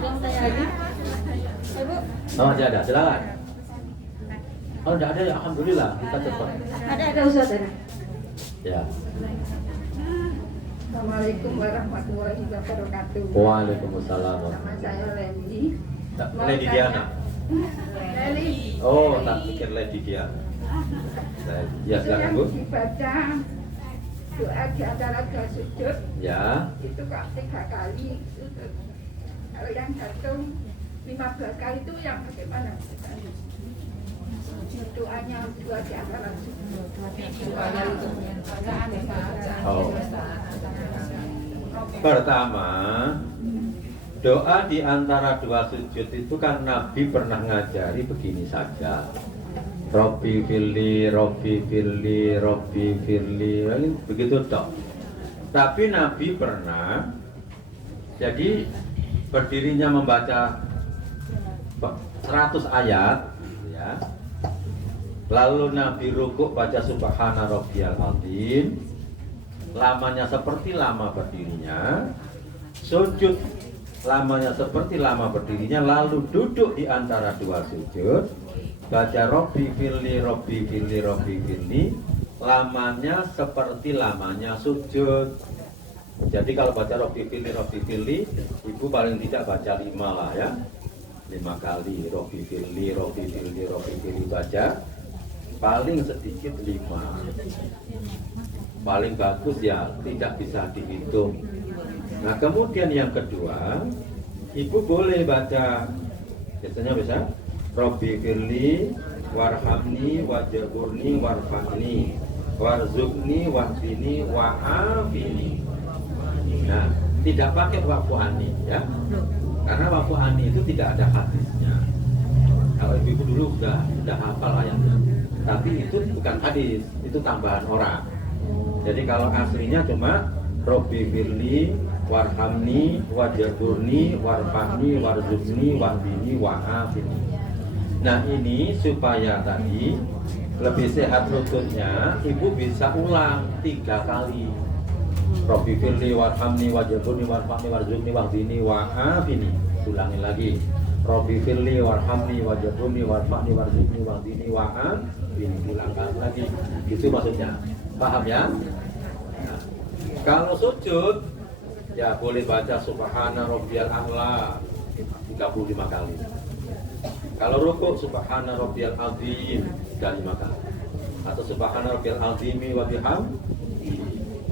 yang tanya lagi? Ibu? Oh, masih ada, silakan. Oh, tidak ada ya, alhamdulillah kita cepat. Ada Ustaz ada. Ya. Assalamualaikum warahmatullahi wabarakatuh. Waalaikumsalam. Nama saya Lewi. Lady Diana. Oh, tak pikir Lady Diana. Ya, silakan Bu. Dibaca doa di antara dua sujud. Ya. Itu kok 3 kali. Kalau yang gantung 15 kali itu yang bagaimana? Doanya dua di antara sujud. Oh. Pertama, doa di antara dua sujud itu kan Nabi pernah ngajari begini saja. Robbi firli, Robbi firli, Robbi firli, begitu toh. Tapi Nabi pernah, jadi berdirinya membaca 100 ayat, ya. Lalu Nabi rukuk baca Subhana Rabbiyal Azim, lamanya seperti lama berdirinya, sujud lamanya seperti lama berdirinya, lalu duduk di antara dua sujud, baca Robbi firli, Robbi firli, Robbi firli, lamanya seperti lamanya sujud. Jadi kalau baca Robbi firli, ibu paling tidak baca 5 lah ya, 5 kali Robbi firli, Robbi firli, Robbi firli baca, paling sedikit 5. Paling bagus ya tidak bisa dihitung. Nah kemudian yang kedua, ibu boleh baca, biasanya bisa Robbi firli, warhamni, wajburni, warfa'ni, warzukni, wahdini, wa'afini. Nah, tidak pakai wa'fu'ani ya, karena wa'fu'ani itu tidak ada hadisnya. Kalau ibu dulu sudah hafal ayatnya, tapi itu bukan hadis, itu tambahan orang. Jadi kalau aslinya cuma Robbi firli, warhamni, wajburni, warfa'ni, warzukni, wahdini, wa'afini. Nah ini supaya tadi lebih sehat lututnya, ibu bisa ulang 3 kali. Robbi firli, warhamni, wajburni, warfa'ni, warzukni, wahdini, wa'afini. Ulangi lagi. Robbi firli, warhamni, wajburni, warfa'ni, warzukni, wahdini, wa'afini. Ulangkan lagi. Itu maksudnya. Paham ya? Nah, kalau sujud ya boleh baca Subhana Rabbiyal A'la 35 kali. Kalau rukuk Subhana Rabbiyal Azim 5 kali. Atau Subhana Rabbiyal Azimi wa bihamdihi.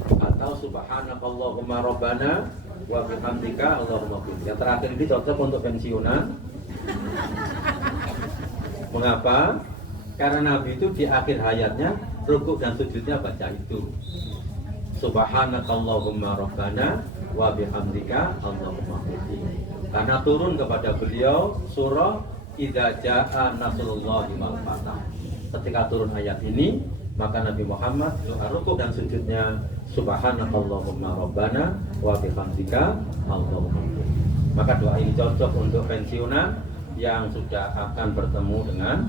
Atau Subhanakallahumma Rabbana wa bihamdika Allahumma qul. Yang terakhir ini cocok untuk pensiunan. Mengapa? Karena Nabi itu di akhir hayatnya rukuk dan sujudnya baca itu. Subhanakallahumma Rabbana wa bihamdika Allahumma qul. Karena turun kepada beliau surah Idza jaa nasrullahi wal fath. Ketika turun ayat ini, maka Nabi Muhammad doa rukuk dan sujudnya Subhanakallahumma Rabbana wa bihamdika Allahumma. Maka doa ini cocok untuk pensiunan yang sudah akan bertemu dengan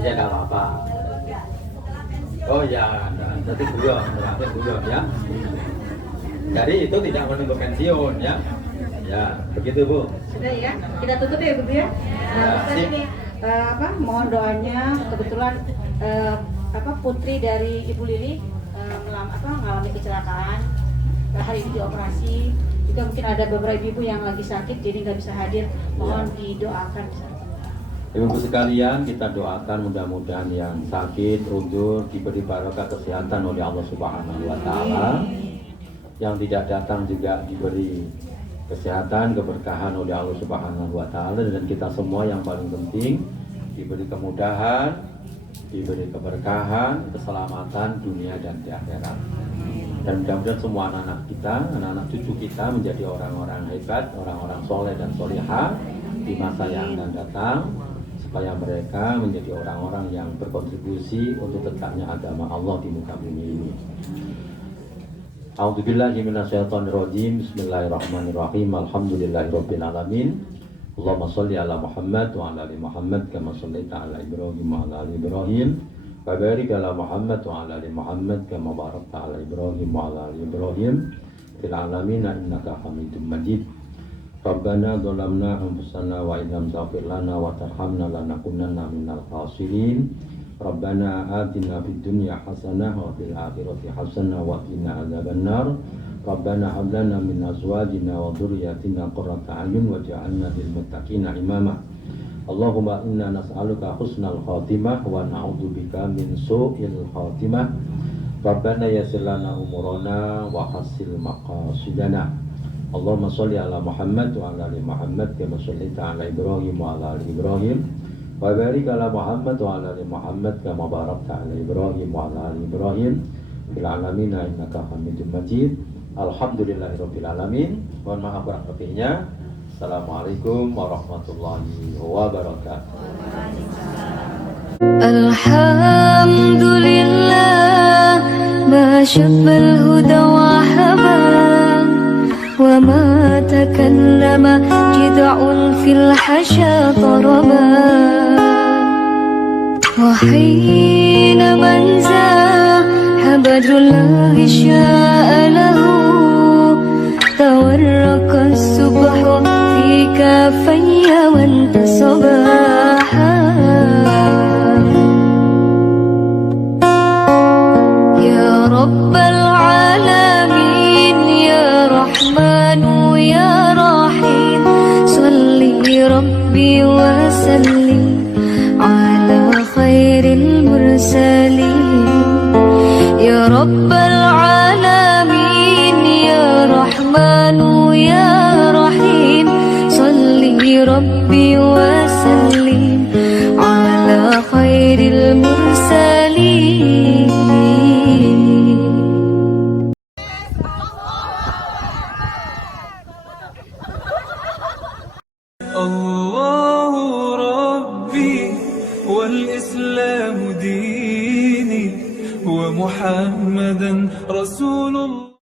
ya nggak apa-apa. Oh ya, nanti guyon ya. Jadi itu tidak menunggu pensiun ya. Ya, begitu Bu. Sudah ya, kita tutup ya Bu ya. Nah, Ustaz ini mohon doanya, kebetulan putri dari Ibu Lili mengalami kecelakaan, hari ini dioperasi. Juga mungkin ada beberapa ibu yang lagi sakit jadi nggak bisa hadir. Mohon didoakan. Ibu sekalian, kita doakan mudah-mudahan yang sakit, undur, diberi barokah kesehatan oleh Allah Subhanahu wa Ta'ala. Yang tidak datang juga diberi kesehatan, keberkahan oleh Allah Subhanahu wa Ta'ala. Dan kita semua yang paling penting diberi kemudahan, diberi keberkahan, keselamatan dunia dan di akhirat. Dan mudah-mudahan semua anak-anak kita, anak-anak cucu kita menjadi orang-orang hebat, orang-orang soleh dan solihah di masa yang akan datang, supaya mereka menjadi orang-orang yang berkontribusi untuk tegaknya agama Allah di muka bumi ini. A'udzubillahi minasyaitonirrajim. Bismillahirrahmanirrahim. Alhamdulillahirabbil alamin. Allahumma shalli ala Muhammad wa ala ali Muhammad kama shallaita ala Ibrahim wa ala ali Ibrahim. Wa barik ala Muhammad wa ala ali Muhammad kama barakta ala Ibrahim wa ala ali Ibrahim fil alamin innaka Hamidum Majid. Rabbana dzalamna anfusana wa illam taghfir lana wa tarhamna lanakunanna minal khasirin. Rabbana atina fid dunya hasanah wa fil akhirati hasanah wa qina adzabannar. Rabbana hab lana min azwajina wa dhurriyyatina qurrata a'yun waj'alna lil muttaqina imama. Allahumma inna nas'aluka husnal khatimah wa na'udzubika min su'il khatimah. Rabbana yassir lana umurana wa hassil maqasidana. Allahumma sholli ala Muhammad wa ala ali Muhammad kama shallaita ala Ibrahim wa ala ali Ibrahim. Wa barik ala Muhammad wa ala ali Muhammad kama barakta ala Ibrahim wa ala ali Ibrahim fil alamin innaka Hamidum Majid. Alhamdulillahirabbil alamin. Mohon maaf kurang lebihnya. Assalamualaikum warahmatullahi wabarakatuh. Alhamdulillah ma syabbal huda wa haba wa ma takallama jid'un fil hasya taraba wa hina man zahabadrullahi sya'a lahu tawarraka subhu fi kafayya wa antasabaha. Ya Rabbal Alamin, Ya Rahmanu Ya Rahim, salli Rabbi wa sallim